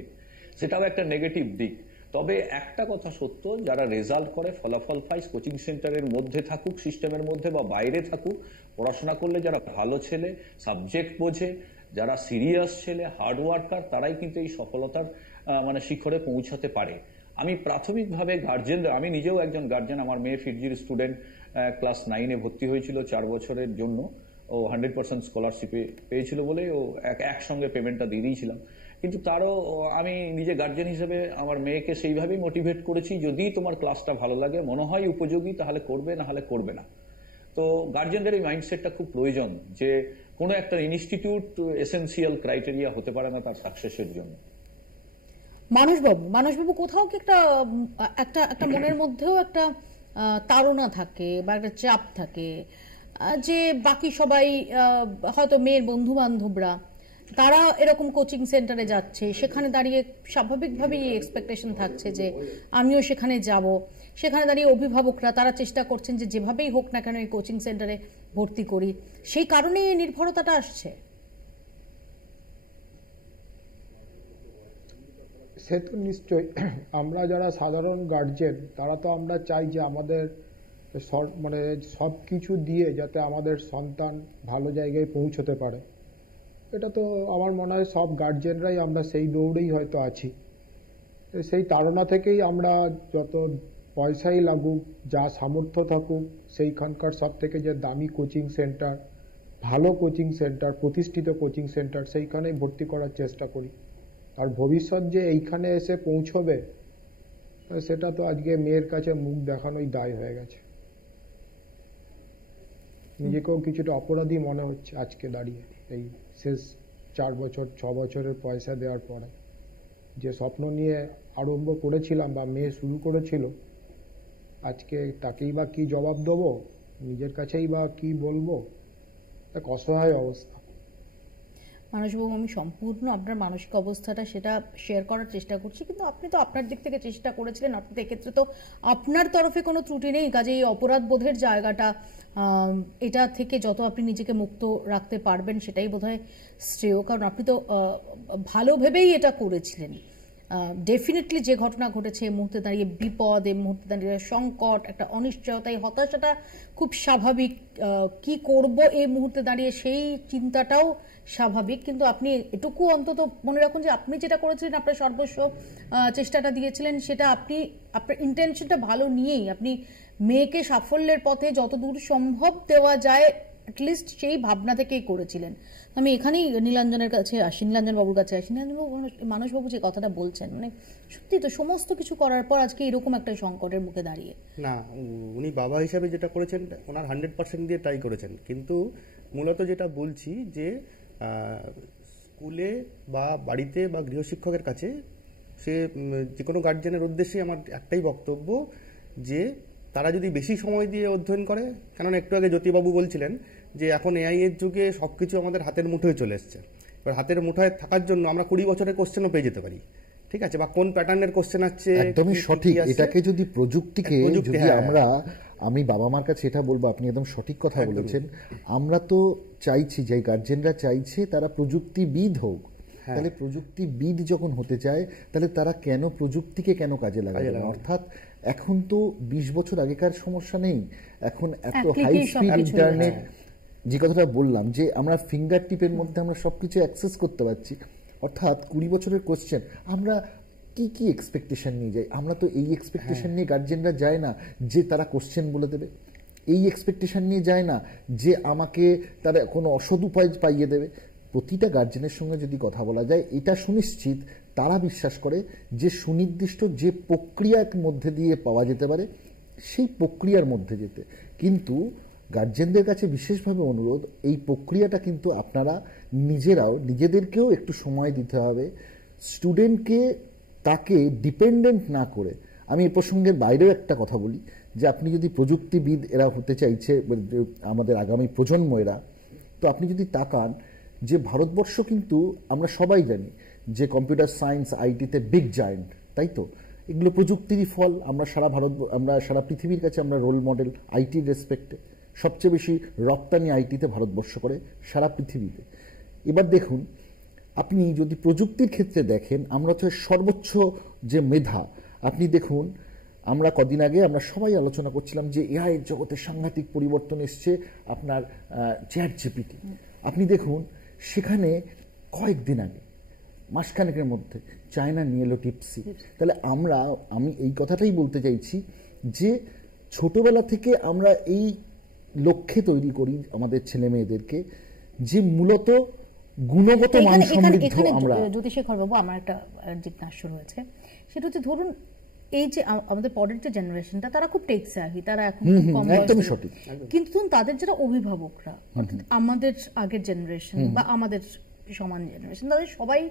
সেটাও একটা নেগেটিভ দিক। তবে একটা কথা সত্য, যারা রেজাল্ট করে ফলাফল পায়, কোচিং সেন্টারের মধ্যে থাকুক, সিস্টেমের মধ্যে বা বাইরে থাকুক, পড়াশোনা করলে যারা ভালো ছেলে, সাবজেক্ট বোঝে, যারা সিরিয়াস ছেলে, হার্ড ওয়ার্কার, তারাই কিন্তু এই সফলতার শিখরে পৌঁছাতে পারে। আমি প্রাথমিকভাবে গার্জেনদের, আমি নিজেও একজন গার্জেন, আমার মেয়ে ফিটজির স্টুডেন্ট, ক্লাস 9-এ ভর্তি হয়েছিল 4 বছরের জন্য। ও 100% স্কলারশিপে পেয়েছিল বলে ও একসঙ্গে পেমেন্টটা দিয়ে দিয়েছিলাম। কিন্তু তারও আমি নিজে গার্জেন হিসেবে আমার মেয়েকে সেইভাবেই মোটিভেট করেছি, যদি তোমার ক্লাসটা ভালো লাগে, মনে হয় উপযোগী, তাহলে করবে, না হলে করবে না। তো গার্জেনদের এই মাইন্ডসেটটা খুব প্রয়োজন, যে কোনো একটা ইনস্টিটিউট এসেনশিয়াল ক্রাইটেরিয়া হতে পারে না তার সাকসেসের জন্য। মানসবাবু কোথাও কি একটা মনের মধ্যেও একটা তাড়না থাকে বা একটা চাপ থাকে যে বাকি সবাই হয়তো মেয়ের বন্ধু বান্ধবরা তারা এরকম কোচিং সেন্টারে যাচ্ছে, সেখানে দাঁড়িয়ে স্বাভাবিকভাবেই এই এক্সপেকটেশন থাকছে যে আমিও সেখানে যাব। সেখানে দাঁড়িয়ে অভিভাবকরা তারা চেষ্টা করছেন যে যেভাবেই হোক না কেন এই কোচিং সেন্টারে ভর্তি করি, সেই কারণেই এই নির্ভরতাটা আসছে। সে তো নিশ্চয়ই, আমরা যারা সাধারণ গার্জেন তারা তো আমরা চাই যে আমাদের সব কিছু দিয়ে যাতে আমাদের সন্তান ভালো জায়গায় পৌঁছতে পারে। এটা তো আমার মনে হয় সব গার্জেনরাই আমরা সেই দৌড়েই হয়তো আছি। সেই তাড়না থেকেই আমরা যত পয়সাই লাগুক, যা সামর্থ্য থাকুক, সেইখানকার সব থেকে যে দামি কোচিং সেন্টার, ভালো কোচিং সেন্টার, প্রতিষ্ঠিত কোচিং সেন্টার, সেইখানেই ভর্তি করার চেষ্টা করি। আর ভবিষ্যৎ যে এইখানে এসে পৌঁছবে সেটা তো আজকে মেয়ের কাছে মুখ দেখানোই দায় হয়ে গেছে। নিজেকেও কিছুটা অপরাধী মনে হচ্ছে আজকে দাঁড়িয়ে, এই শেষ 4 বছর 6 বছরের পয়সা দেওয়ার পরে যে স্বপ্ন নিয়ে আরম্ভ করেছিলাম বা মেয়ে শুরু করেছিল, আজকে তাকেই বা কি জবাব দেবো, নিজের কাছেই বা কি বলবো, এক অসহায় অবস্থা। মানসবাবু, আমি সম্পূর্ণ আপনার মানসিক অবস্থাটা সেটা শেয়ার করার চেষ্টা করছি, কিন্তু আপনি তো আপনার দিক থেকে চেষ্টা করেছিলেন, আপনি এক্ষেত্রে তো আপনার তরফে কোনো ত্রুটি নেই। কাজে এই অপরাধ বোধের জায়গাটা, এটা থেকে যত আপনি নিজেকে মুক্ত রাখতে পারবেন সেটাই বোধহয় শ্রেয়, কারণ আপনি তো ভালো ভেবেই এটা করেছিলেন। ডেফিনেটলি যে ঘটনা ঘটেছে, এই মুহূর্তে দাঁড়িয়ে বিপদ, এই মুহূর্তে দাঁড়িয়ে সংকট, একটা অনিশ্চয়তা, এই হতাশাটা খুব স্বাভাবিক। কি করব এই মুহূর্তে দাঁড়িয়ে সেই চিন্তাটাও স্বাভাবিক, কিন্তু আপনি এটুকু অন্তত মনে রাখুন যে আপনি যেটা করেছিলেন, আপনার সর্বস্ব চেষ্টাটা দিয়েছিলেন, সেটা আপনার ইন্টেনশনটা ভালো নিয়েই আপনি মেয়েকে সাফল্যের পথে যতদূর সম্ভব দেওয়া যায় অ্যাটলিস্ট সেই ভাবনা থেকেই করেছিলেন। আমি এখানেই নীলাঞ্জনের কাছে আসি, নীলাঞ্জন বাবুর কাছে আসি। নীলাঞ্জনবাবু, মানসবাবু যে কথাটা বলছেন, সত্যি তো সমস্ত কিছু করার পর আজকে এরকম একটা সংকটের মুখে দাঁড়িয়ে। না, উনি বাবা হিসাবে যেটা করেছেন ওনার 100% দিয়ে ট্রাই করেছেন, কিন্তু মূলত যেটা বলছি যে স্কুলে বা বাড়িতে বা গৃহশিক্ষকের কাছে সে যে কোনো গার্জেনের উদ্দেশ্যে আমার একটাই বক্তব্য যে তারা যদি বেশি সময় দিয়ে অধ্যয়ন করে, কেননা একটু আগে জ্যোতিবাবু বলছিলেন যে এখন এআই এর যুগে সব কিছু আমাদের হাতের মুঠোয় চলে এসছে। এবার হাতের মুঠোয় থাকার জন্য আমরা 20 বছরের কোশ্চেনও পেয়ে যেতে পারি, ঠিক আছে, বা কোন প্যাটার্নের কোশ্চেন আসছে একদমই সঠিক। এটাকে যদি প্রযুক্তিকে যদি আমি বাবা মার কাছে এটা বলবো, আপনি একদম সঠিক কথা বলেছেন। আমরা তো চাইছি, যে গার্জেনরা চাইছে তারা প্রযুক্তিবিদ হোক, তাহলে প্রযুক্তিবিদ যখন হতে চায় তাহলে তারা কেন প্রযুক্তিকে কেন কাজে লাগাবে? অর্থাৎ এখন তো 20 বছর আগেকার সমস্যা নেই, এখন এত হাই স্পিড ইন্টারনেট, যে কথাটা বললাম যে আমরা ফিঙ্গার টিপের মধ্যে আমরা সবকিছু অ্যাক্সেস করতে পারছি। অর্থাৎ 20 বছরের কোশ্চেন আমরা কি এক্সপেকটেশন নিয়ে যাই? আমরা তো এই এক্সপেকটেশন নিয়ে গার্জেনরা যায় না যে তারা কোশ্চেন বলে দেবে, এই এক্সপেকটেশন নিয়ে যায় না যে আমাকে তারা কোনো অসৎ উপায় পাইয়ে দেবে। প্রতিটা গার্জেনের সঙ্গে যদি কথা বলা যায়, এটা সুনিশ্চিত তারা বিশ্বাস করে যে সুনির্দিষ্ট যে প্রক্রিয়ার মধ্যে দিয়ে পাওয়া যেতে পারে সেই প্রক্রিয়ার মধ্যে যেতে। কিন্তু গার্জেনদের কাছে বিশেষভাবে অনুরোধ, এই প্রক্রিয়াটা কিন্তু আপনারা নিজেদেরকেও একটু সময় দিতে হবে। স্টুডেন্টকে তাকে ডিপেন্ডেন্ট না করে, আমি এই প্রসঙ্গের বাইরেও একটা কথা বলি যে আপনি যদি প্রযুক্তিবিদ এরা হতে চাইছে, আমাদের আগামী প্রজন্ম এরা, তো আপনি যদি তাকান যে ভারতবর্ষ কিন্তু আমরা সবাই জানি যে কম্পিউটার সায়েন্স আইটিতে বিগ জায়েন্ট, তাই তো? এগুলো প্রযুক্তিরই ফল। আমরা সারা পৃথিবীর কাছে আমরা রোল মডেল আইটির রেসপেক্টে। সবচেয়ে বেশি রপ্তানি আইটিতে ভারতবর্ষ করে সারা পৃথিবীতে। এবার দেখুন, আপনি যদি প্রযুক্তির ক্ষেত্রে দেখেন, আমরা তো সর্বোচ্চ যে মেধা, আপনি দেখুন আমরা কদিন আগে আমরা সবাই আলোচনা করছিলাম যে এআই এর জগতে সাংঘাতিক পরিবর্তন এসছে, আপনার চ্যাট জিপিটি। আপনি দেখুন সেখানে কয়েকদিন আগে, মাসখানেকের মধ্যে চায়না নিয়ে এলো টিপসি। তাহলে আমি এই কথাটাই বলতে চাইছি যে ছোটবেলা থেকে আমরা এই লক্ষ্যে তৈরি করি আমাদের ছেলে মেয়েদেরকে যে মূলত গুণগত মান সমৃদ্ধ। আমরা জ্যোতিশেখর বাবু, আমার একটা জিজ্ঞাসা রয়েছে, সেটা হচ্ছে ধরুন এই যে আমাদের পরের যে জেনারেশনটা তারা খুব টেক সাভি, তারা এখন একদমই সঠিক, কিন্তু ধরুন তাদের যারা অভিভাবকরা, আমাদের আগের জেনারেশন বা আমাদের সমান জেনারেশন, তাদের সবাই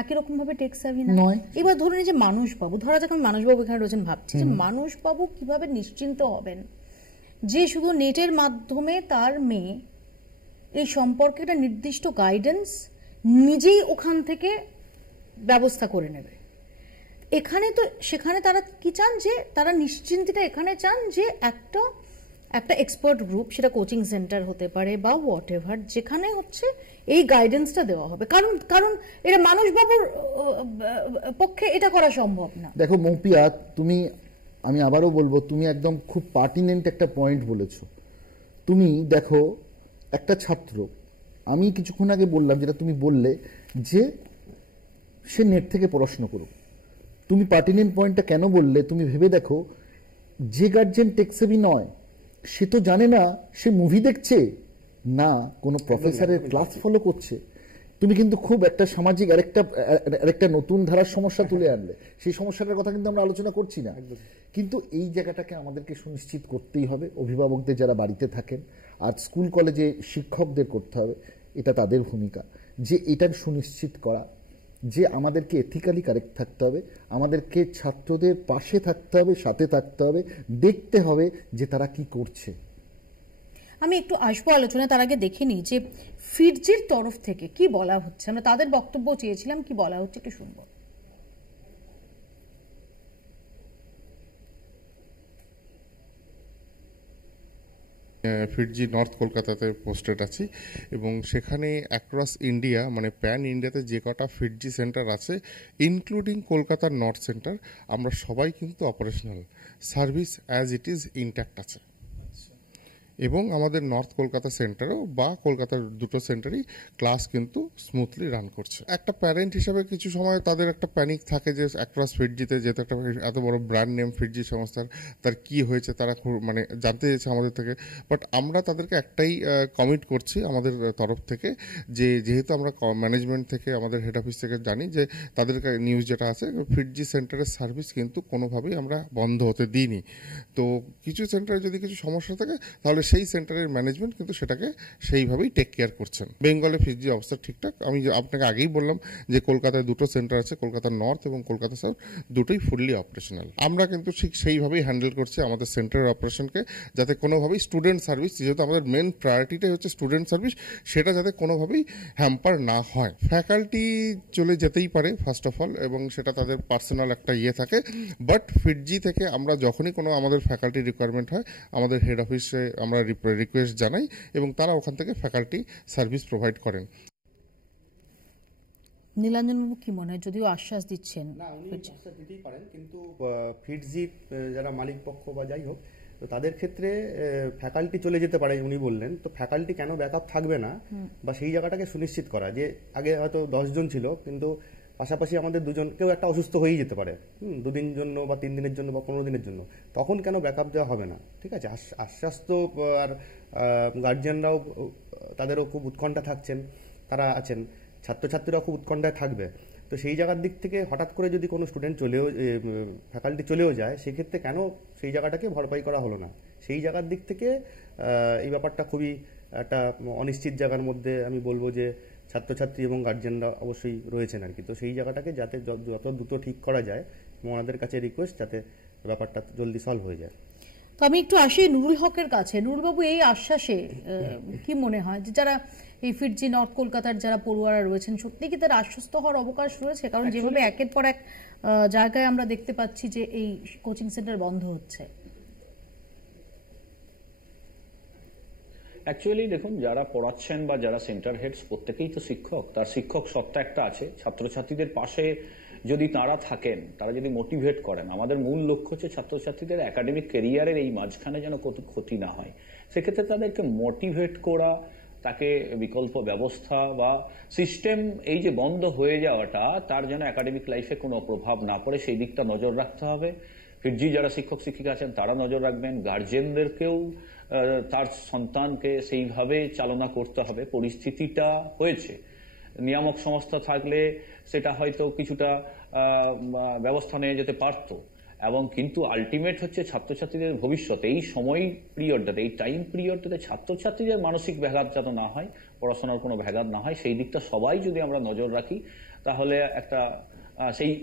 একই রকম ভাবে টেক সাভি না। এবার ধরুন এই যে মানুষবাবু, ধরা যাক আমি মানুষবাবু এখানে রয়েছেন, ভাবছি যে মানুষবাবু কিভাবে নিশ্চিন্ত হবেন যে শুধু নেটের মাধ্যমে তার মেয়ে এই সম্পর্কে একটা নির্দিষ্ট গাইডেন্স নিজেই ওখান থেকে ব্যবস্থা করে নেবে। এখানে তো সেখানে তারা কি চান, যে তারা নিশ্চিন্তিটা এখানে চান যে একটা এক্সপার্ট গ্রুপ, সেটা কোচিং সেন্টার হতে পারে বা হোয়াট এভার, যেখানে হচ্ছে এই গাইডেন্সটা দেওয়া হবে। কারণ এটা মানুষবাবুর পক্ষে এটা করা সম্ভব না। দেখো মৌপিয়া, আমি আবারও বলবো, তুমি একদম খুব পার্টিনেন্ট একটা পয়েন্ট বলেছো। তুমি দেখো একটা ছাত্র, আমি কিছুক্ষণ আগে বললাম যেটা তুমি বললে যে সে নেট থেকে পড়াশোনা করুক। তুমি পার্টিনেন্ট পয়েন্টটা কেন বললে তুমি ভেবে দেখো, যে গার্জেন টেকসেভি নয় সে তো জানে না সে মুভি দেখছে না কোনো প্রফেসরের ক্লাস ফলো করছে। তুমি কিন্তু খুব একটা সামাজিক আরেকটা নতুন ধারার সমস্যা তুলে আনলে। সেই সমস্যাটার কথা কিন্তু আমরা আলোচনা করছি না, কিন্তু এই জায়গাটাকে আমাদেরকে সুনিশ্চিত করতেই হবে। অভিভাবকদের যারা বাড়িতে থাকেন আর স্কুল কলেজে শিক্ষকদের করতে হবে, এটা তাদের ভূমিকা, যে এটা সুনিশ্চিত করা যে আমাদেরকে এথিক্যালি কারেক্ট থাকতে হবে, আমাদেরকে ছাত্রদের পাশে থাকতে হবে, সাথে থাকতে হবে, দেখতে হবে যে তারা কি করছে। আমি একটু আসবো আলোচনা, তার আগে দেখে নিই যে ফিটজির তরফ থেকে কি বলা হচ্ছে। আমরা তাদের বক্তব্য চেয়েছিলাম, কি বলা হচ্ছে একটু শুনবো। ফিটজি নর্থ কলকাতাতে পোস্টেড আছি এবং সেখানে অ্যাক্রস ইন্ডিয়া মানে প্যান ইন্ডিয়াতে যে কটা ফিটজি সেন্টার আছে ইনক্লুডিং কলকাতার নর্থ সেন্টার, আমরা সবাই কিন্তু operational, service as it is intact আছে। এবং আমাদের নর্থ কলকাতা সেন্টারও বা কলকাতার দুটো সেন্টারই ক্লাস কিন্তু স্মুথলি রান করছে। একটা প্যারেন্ট হিসাবে কিছু সময় তাদের একটা প্যানিক থাকে যে অ্যাক্রস ফিটজিতে যেহেতু একটা এত বড় ব্র্যান্ড নেম ফিটজি সংস্থার, তার কি হয়েছে তারা মানে জানতে চেয়েছে আমাদের থেকে। বাট আমরা তাদেরকে একটাই কমিট করছি আমাদের তরফ থেকে, যে যেহেতু আমরা ম্যানেজমেন্ট থেকে আমাদের হেড অফিস থেকে জানি যে তাদের নিউজ যেটা আছে, ফিটজি সেন্টারের সার্ভিস কিন্তু কোনোভাবেই আমরা বন্ধ হতে দিইনি। তো কিছু সেন্টারে যদি কিছু সমস্যা থাকে তাহলে সেই সেন্টারের ম্যানেজমেন্ট কিন্তু সেটাকে সেইভাবেই টেক কেয়ার করছেন। বেঙ্গলে ফিটজি অবস্থা ঠিকঠাক। আমি আপনাকে আগেই বললাম যে কলকাতায় দুটো সেন্টার আছে, কলকাতা নর্থ এবং কলকাতা সাউথ, দুটোই ফুললি অপারেশনাল। আমরা কিন্তু ঠিক সেইভাবেই হ্যান্ডেল করছি আমাদের সেন্টারের অপারেশনকে, যাতে কোনোভাবেই স্টুডেন্ট সার্ভিস, যেহেতু আমাদের মেন প্রায়োরিটিটাই হচ্ছে স্টুডেন্ট সার্ভিস, সেটা যাতে কোনোভাবেই হ্যাম্পার না হয়। ফ্যাকাল্টি চলে যেতেই পারে ফার্স্ট অফ অল, এবং সেটা তাদের পার্সোনাল একটা থাকে। বাট ফিটজি থেকে আমরা যখনই কোনো আমাদের ফ্যাকাল্টি রিকোয়ারমেন্ট হয় আমাদের হেড অফিসে আমরা রিকোয়েস্ট জানাই এবং তারা ওখান থেকে ফ্যাকাল্টি সার্ভিস প্রোভাইড করেন। নীলাঞ্জনবাবু কি মনে হয়, যদিও আশ্বাস দিচ্ছেন? না, উনি আশ্বাস দিতেই পারেন, কিন্তু ফিটজি যারা মালিক পক্ষ বা যাই হোক, তো তাদের ক্ষেত্রে ফ্যাকাল্টি চলে যেতে পারে উনি বললেন, তো ফ্যাকাল্টি কেন ব্যাকআপ থাকবে না বা সেই জায়গাটাকে সুনিশ্চিত করা, যে আগে হয়তো 10 জন ছিল কিন্তু পাশাপাশি আমাদের কেউ একটা অসুস্থ হয়েই যেতে পারে 2 দিনের জন্য বা 3 দিনের জন্য বা 15 দিনের জন্য, তখন কেন ব্যাকআপ দেওয়া হবে না? ঠিক আছে, আশ্বাস তো, আর গার্জিয়ানরাও তাদেরও খুব উৎকণ্ঠা থাকছেন। তারা আছেন, ছাত্রছাত্রীরা খুব উৎকণ্ঠায় থাকবে। তো সেই জায়গার দিক থেকে হঠাৎ করে যদি কোনো স্টুডেন্ট ফ্যাকাল্টি চলেও যায়, সেক্ষেত্রে কেন সেই জায়গাটাকে ভরপাই করা হলো না, সেই জায়গার দিক থেকে এই ব্যাপারটা খুবই একটা অনিশ্চিত জায়গার মধ্যে আমি বলবো যে ছাত্রছাত্রী এবং গার্জেনরা অবশ্যই রয়েছেন আর কি। তো সেই জায়গাটাকে যাতে যত দ্রুত ঠিক করা যায়, এবং ওনাদের কাছে রিকোয়েস্ট যাতে ব্যাপারটা জলদি সলভ হয়ে যায়। তো আমি একটু আসি নুরুল হকের কাছে। নুরুলবাবু, এই আশ্বাসে কি মনে হয় যে যারা এই ফিটজি নর্থ কলকাতার যারা পড়ুয়ারা রয়েছেন, সত্যি কি তারা আশ্বস্ত হওয়ার অবকাশ রয়েছে? কারণ যেভাবে একের পর এক জায়গায় আমরা দেখতে পাচ্ছি যে এই কোচিং সেন্টার বন্ধ হচ্ছে। অ্যাকচুয়ালি দেখুন, যারা পড়াচ্ছেন বা যারা সেন্টার হেডস, প্রত্যেকেই তো শিক্ষক। তার শিক্ষক সত্তা একটা আছে। ছাত্রছাত্রীদের পাশে যদি তারা থাকেন, তারা যদি মোটিভেট করেন, আমাদের মূল লক্ষ্য হচ্ছে ছাত্রছাত্রীদের একাডেমিক ক্যারিয়ারের এই মাঝখানে যেন কত ক্ষতি না হয়। সেক্ষেত্রে তাদেরকে মোটিভেট করা, তাকে বিকল্প ব্যবস্থা বা সিস্টেম, এই যে বন্ধ হয়ে যাওয়াটা, তার যেন একাডেমিক লাইফে কোনো প্রভাব না পড়ে, সেই দিকটা নজর রাখতে হবে। ফিটজি যারা শিক্ষক শিক্ষিকা আছেন তারা নজর রাখবেন। গার্জেনদেরকেও তার সন্তানকে সেইভাবে চালনা করতে হবে। পরিস্থিতিটা হয়েছে, নিয়ামক সংস্থা থাকলে সেটা হয়তো কিছুটা ব্যবস্থা নেওয়া যেতে পারত, এবং কিন্তু আলটিমেট হচ্ছে ছাত্রছাত্রীদের ভবিষ্যৎ। এই সময় পিরিয়ডটাতে, এই টাইম পিরিয়ডটাতে ছাত্রছাত্রীদের মানসিক ব্যাঘাত যাতে না হয়, পড়াশোনার কোনো ব্যাঘাত না হয়, সেই দিকটা সবাই যদি আমরা নজর রাখি, তাহলে একটা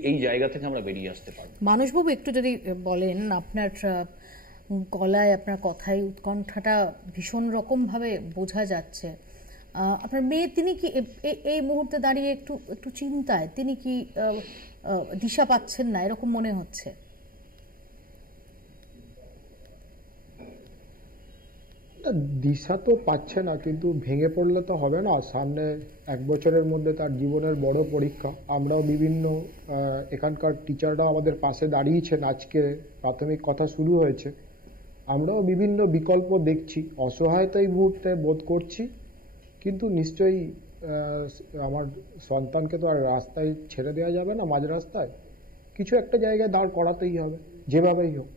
এই জায়গা থেকে আমরা বেরিয়ে আসতে পারব। মানসবাবু, একটু যদি বলেন, আপনার গলায়, আপনার কথায় উৎকণ্ঠাটা ভীষণ রকম ভাবে বোঝা যাচ্ছে। আপনার মেয়ে, তিনি কি এই মুহূর্তে দাঁড়িয়ে একটু চিন্তায়, তিনি কি দিশা পাচ্ছেন না, এরকম মনে হচ্ছে? দিশা তো পাচ্ছে না, কিন্তু ভেঙে পড়লে তো হবে না। সামনে 1 বছরের মধ্যে তার জীবনের বড় পরীক্ষা। আমরাও বিভিন্ন এখানকার টিচাররাও আমাদের পাশে দাঁড়িয়েছেন। আজকে প্রাথমিক কথা শুরু হয়েছে, আমরাও বিভিন্ন বিকল্প দেখছি। অসহায়তা এই মুহূর্তে বোধ করছি, কিন্তু নিশ্চয়ই আমার সন্তানকে তো আর রাস্তায় ছেড়ে দেওয়া যাবে না, মাঝ রাস্তায়। কিছু একটা জায়গায় দাঁড় করাতেই হবে, যেভাবেই হোক।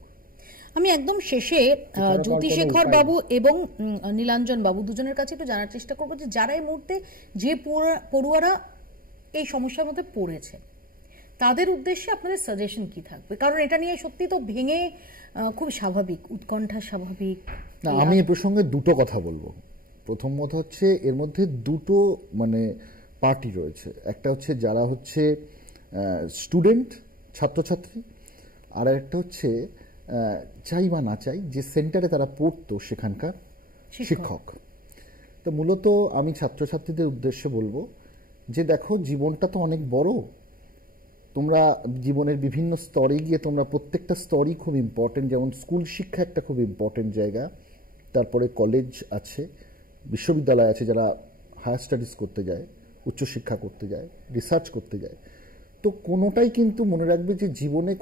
আমি একদম শেষে জ্যোতিশেখর বাবু এবং নীলাঞ্জন বাবু, দুজনের কাছে একটু জানার চেষ্টা করবো যে যারা এই মুহূর্তে, যে পড়ুয়ারা এই সমস্যার মধ্যে পড়েছে, তাদের উদ্দেশ্যে আপনাদের সাজেশন কি থাকবে? কারণ এটা নিয়ে সত্যি তো ভেঙে খুব স্বাভাবিক, উৎকণ্ঠা স্বাভাবিক। না, আমি এই প্রসঙ্গে দুটো কথা বলবো। প্রথম কথা হচ্ছে, এর মধ্যে দুটো পার্টি রয়েছে। একটা হচ্ছে যারা হচ্ছে স্টুডেন্ট, ছাত্রছাত্রী, আর একটা হচ্ছে চাই বা না চাই যে সেন্টারে তারা পড়তো সেখানকার শিক্ষক। তো মূলত আমি ছাত্রছাত্রীদের উদ্দেশ্যে বলবো যে দেখো, জীবনটা তো অনেক বড়। তোমরা জীবনের বিভিন্ন স্তরে গিয়ে, তোমরা প্রত্যেকটা স্তরই খুব ইম্পর্টেন্ট। যেমন স্কুল শিক্ষা একটা খুব ইম্পর্টেন্ট জায়গা, তারপরে কলেজ আছে, বিশ্ববিদ্যালয় আছে, যারা হায়ার স্টাডিজ করতে যায়, উচ্চশিক্ষা করতে যায়, রিসার্চ করতে যায়। তো কোনোটাই কিন্তু মনে রাখবে যে জীবনে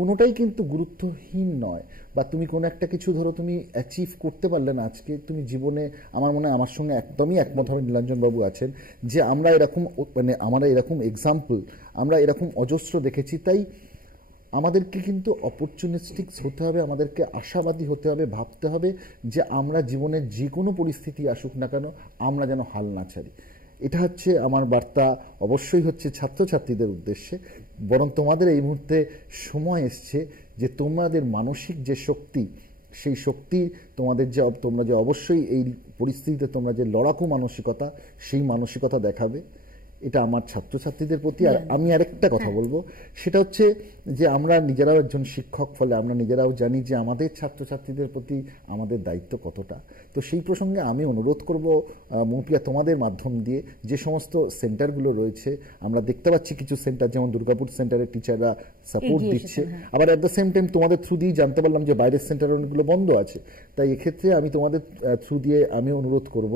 কোনোটাই কিন্তু গুরুত্বহীন নয়। বা তুমি কোনো একটা কিছু ধরো তুমি অ্যাচিভ করতে পারলে না আজকে, তুমি জীবনে, আমার মনে হয় আমার সঙ্গে একদমই একমত হবে নীলাঞ্জনবাবু আছেন, যে আমরা এরকম এক্সাম্পল আমরা এরকম অজস্র দেখেছি। তাই আমাদেরকে কিন্তু অপরচুনিস্টিক হতে হবে, আমাদেরকে আশাবাদী হতে হবে, ভাবতে হবে যে আমরা জীবনের যে কোনো পরিস্থিতি আসুক না কেন, আমরা যেন হাল না ছাড়ি। এটা হচ্ছে আমার বার্তা, অবশ্যই হচ্ছে ছাত্রছাত্রীদের উদ্দেশ্যে। বরং তোমাদের এই মুহূর্তে সময় এসছে যে তোমাদের মানসিক যে শক্তি, সেই শক্তি তোমরা যে অবশ্যই এই পরিস্থিতিতে তোমরা যে লড়াকু মানসিকতা, সেই মানসিকতা দেখাবে। এটা আমার ছাত্রছাত্রীদের প্রতি। আর আমি আরেকটা কথা বলবো, সেটা হচ্ছে যে আমরা নিজেরাও একজন শিক্ষক, ফলে আমরা নিজেরাও জানি যে আমাদের ছাত্রছাত্রীদের প্রতি আমাদের দায়িত্ব কতটা। তো সেই প্রসঙ্গে আমি অনুরোধ করব মৌপিয়া, তোমাদের মাধ্যম দিয়ে, যে সমস্ত সেন্টারগুলো রয়েছে, আমরা দেখতে পাচ্ছি কিছু সেন্টার, যেমন দুর্গাপুর সেন্টারের টিচাররা সাপোর্ট দিচ্ছে, আবার অ্যাট দ্য সেম টাইম তোমাদের থ্রু দিয়ে জানতে পারলাম যে বাইরের সেন্টার অনেকগুলো বন্ধ আছে। তাই এক্ষেত্রে আমি তোমাদের থ্রু দিয়ে আমি অনুরোধ করব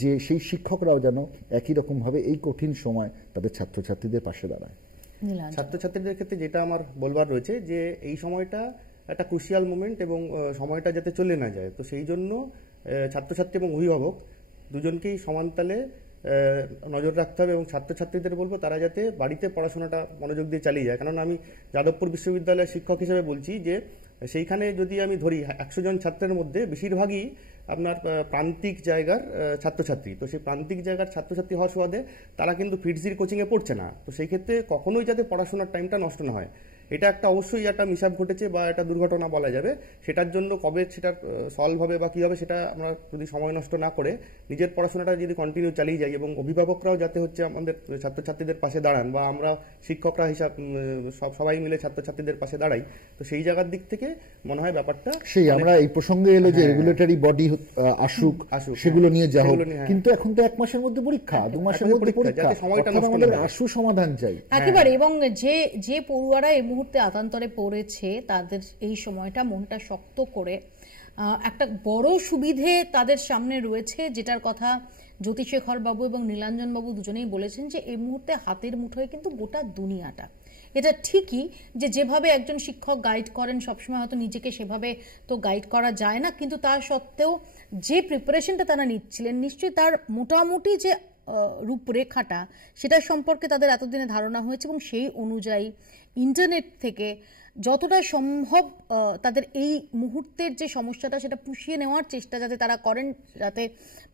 যে সেই শিক্ষকরাও যেন একই রকমভাবে এই কঠিন সময় তাদের ছাত্রছাত্রীদের পাশে দাঁড়ায়। ছাত্রছাত্রীদের ক্ষেত্রে যেটা আমার বলবার রয়েছে, যে এই সময়টা একটা ক্রুশিয়াল মোমেন্ট, এবং সময়টা যাতে চলে না যায়। তো সেই জন্য ছাত্রছাত্রী এবং অভিভাবক দুজনকেই সমানতালে নজর রাখতে হবে, এবং ছাত্রছাত্রীদের বলবো তারা যাতে বাড়িতে পড়াশোনাটা মনোযোগ দিয়ে চালিয়ে যায়। কারণ আমি যাদবপুর বিশ্ববিদ্যালয়ের শিক্ষক হিসেবে বলছি যে সেইখানে যদি আমি ধরি 100 জন ছাত্রের মধ্যে বেশিরভাগই আপনার প্রান্তিক জায়গার ছাত্রছাত্রী। তো সেই প্রান্তিক জায়গার ছাত্রছাত্রী হওয়ার সুবাদে তারা কিন্তু ফিটজির কোচিংয়ে পড়ছে না। তো সেই ক্ষেত্রে কখনোই যাতে পড়াশোনার টাইমটা নষ্ট না হয়, এটা একটা অবশ্যই একটা মিসআপ ঘটেছে বা একটা দুর্ঘটনা বলা যাবে। সেটার জন্য কবে সেটা সলভ হবে বা কী হবে সেটা আমরা যদি সময় নষ্ট না করে নিজের পড়াশোনাটা যদি কন্টিনিউ চালিয়ে যাই, এবং অভিভাবকরাও যাতে হচ্ছে আমাদের ছাত্রছাত্রীদের পাশে দাঁড়ান বা আমরা শিক্ষকরা সবাই মিলে ছাত্রছাত্রীদের পাশে দাঁড়াই, তো সেই জায়গার দিক থেকে মনে হয় ব্যাপারটা সেই আমরা এই প্রসঙ্গে এলো যে রেগুলেটরি বডি আসুক সেগুলো নিয়ে যা হোক, কিন্তু এখন তো 1 মাসের মধ্যে পরীক্ষা, 2 মাসের মধ্যে পরীক্ষা, সময়টা আমাদের আশু সমাধান চাই একেবারে। এবং যে পড়ুয়ারা এই মুহূর্তে আতান্তরে পড়েছে তাদের এই সময়টা মনটা শক্ত করে একটা বড় সুবিধে তাদের সামনে রয়েছে, যেটার কথা জ্যোতিশেখর বাবু এবং নীলাঞ্জন বাবু দুজনেই বলেছেন, যে এই মুহূর্তে হাতের মুঠোয় কিন্তু গোটা দুনিয়াটা। এটা ঠিকই যে যেভাবে একজন শিক্ষক গাইড করেন সবসময় হয়তো নিজেকে সেভাবে তো গাইড করা যায় না, কিন্তু তা সত্ত্বেও যে প্রিপারেশনটা তারা নিচ্ছিলেন নিশ্চয়ই তার মোটামুটি যে রূপরেখাটা সেটার সম্পর্কে তাদের এতদিনে ধারণা হয়েছে, এবং সেই অনুযায়ী ইন্টারনেট থেকে যতটা সম্ভব তাদের এই মুহূর্তের যে সমস্যাটা সেটা পুষিয়ে নেওয়ার চেষ্টা যাতে তারা করেন, যাতে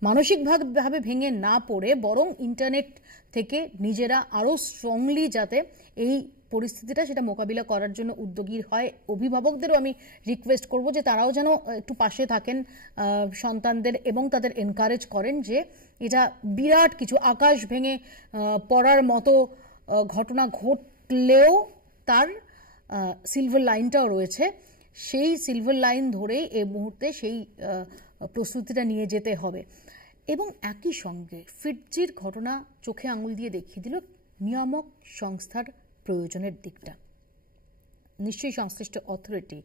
মানসিকভাবে ভেঙে না পড়ে, বরং ইন্টারনেট থেকে নিজেরা আরও স্ট্রংলি যাতে এই পরিস্থিতিটা সেটা মোকাবিলা করার জন্য উদ্যোগী হয়। অভিভাবকদেরও আমি রিকোয়েস্ট করব যে তারাও যেন একটু পাশে থাকেন সন্তানদের এবং তাদের এনকারেজ করেন, যে এটা বিরাট কিছু আকাশ ভেঙে পড়ার মতো ঘটনা ঘটলেও তার সিলভার লাইনটাও রয়েছে, সেই সিলভার লাইন ধরেই এই মুহূর্তে সেই প্রস্তুতিটা নিয়ে যেতে হবে। এবং একই সঙ্গে ফিটজির ঘটনা চোখে আঙুল দিয়ে দেখিয়ে দিল নিয়ামক সংস্থার প্রয়োজনের দিকটা। নিশ্চয়ই সংশ্লিষ্ট অথরিটি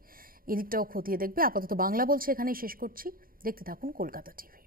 এদিকটাও খতিয়ে দেখবে। আপাতত বাংলা বলছে এখানেই শেষ করছি। দেখতে থাকুন কলকাতা টিভি।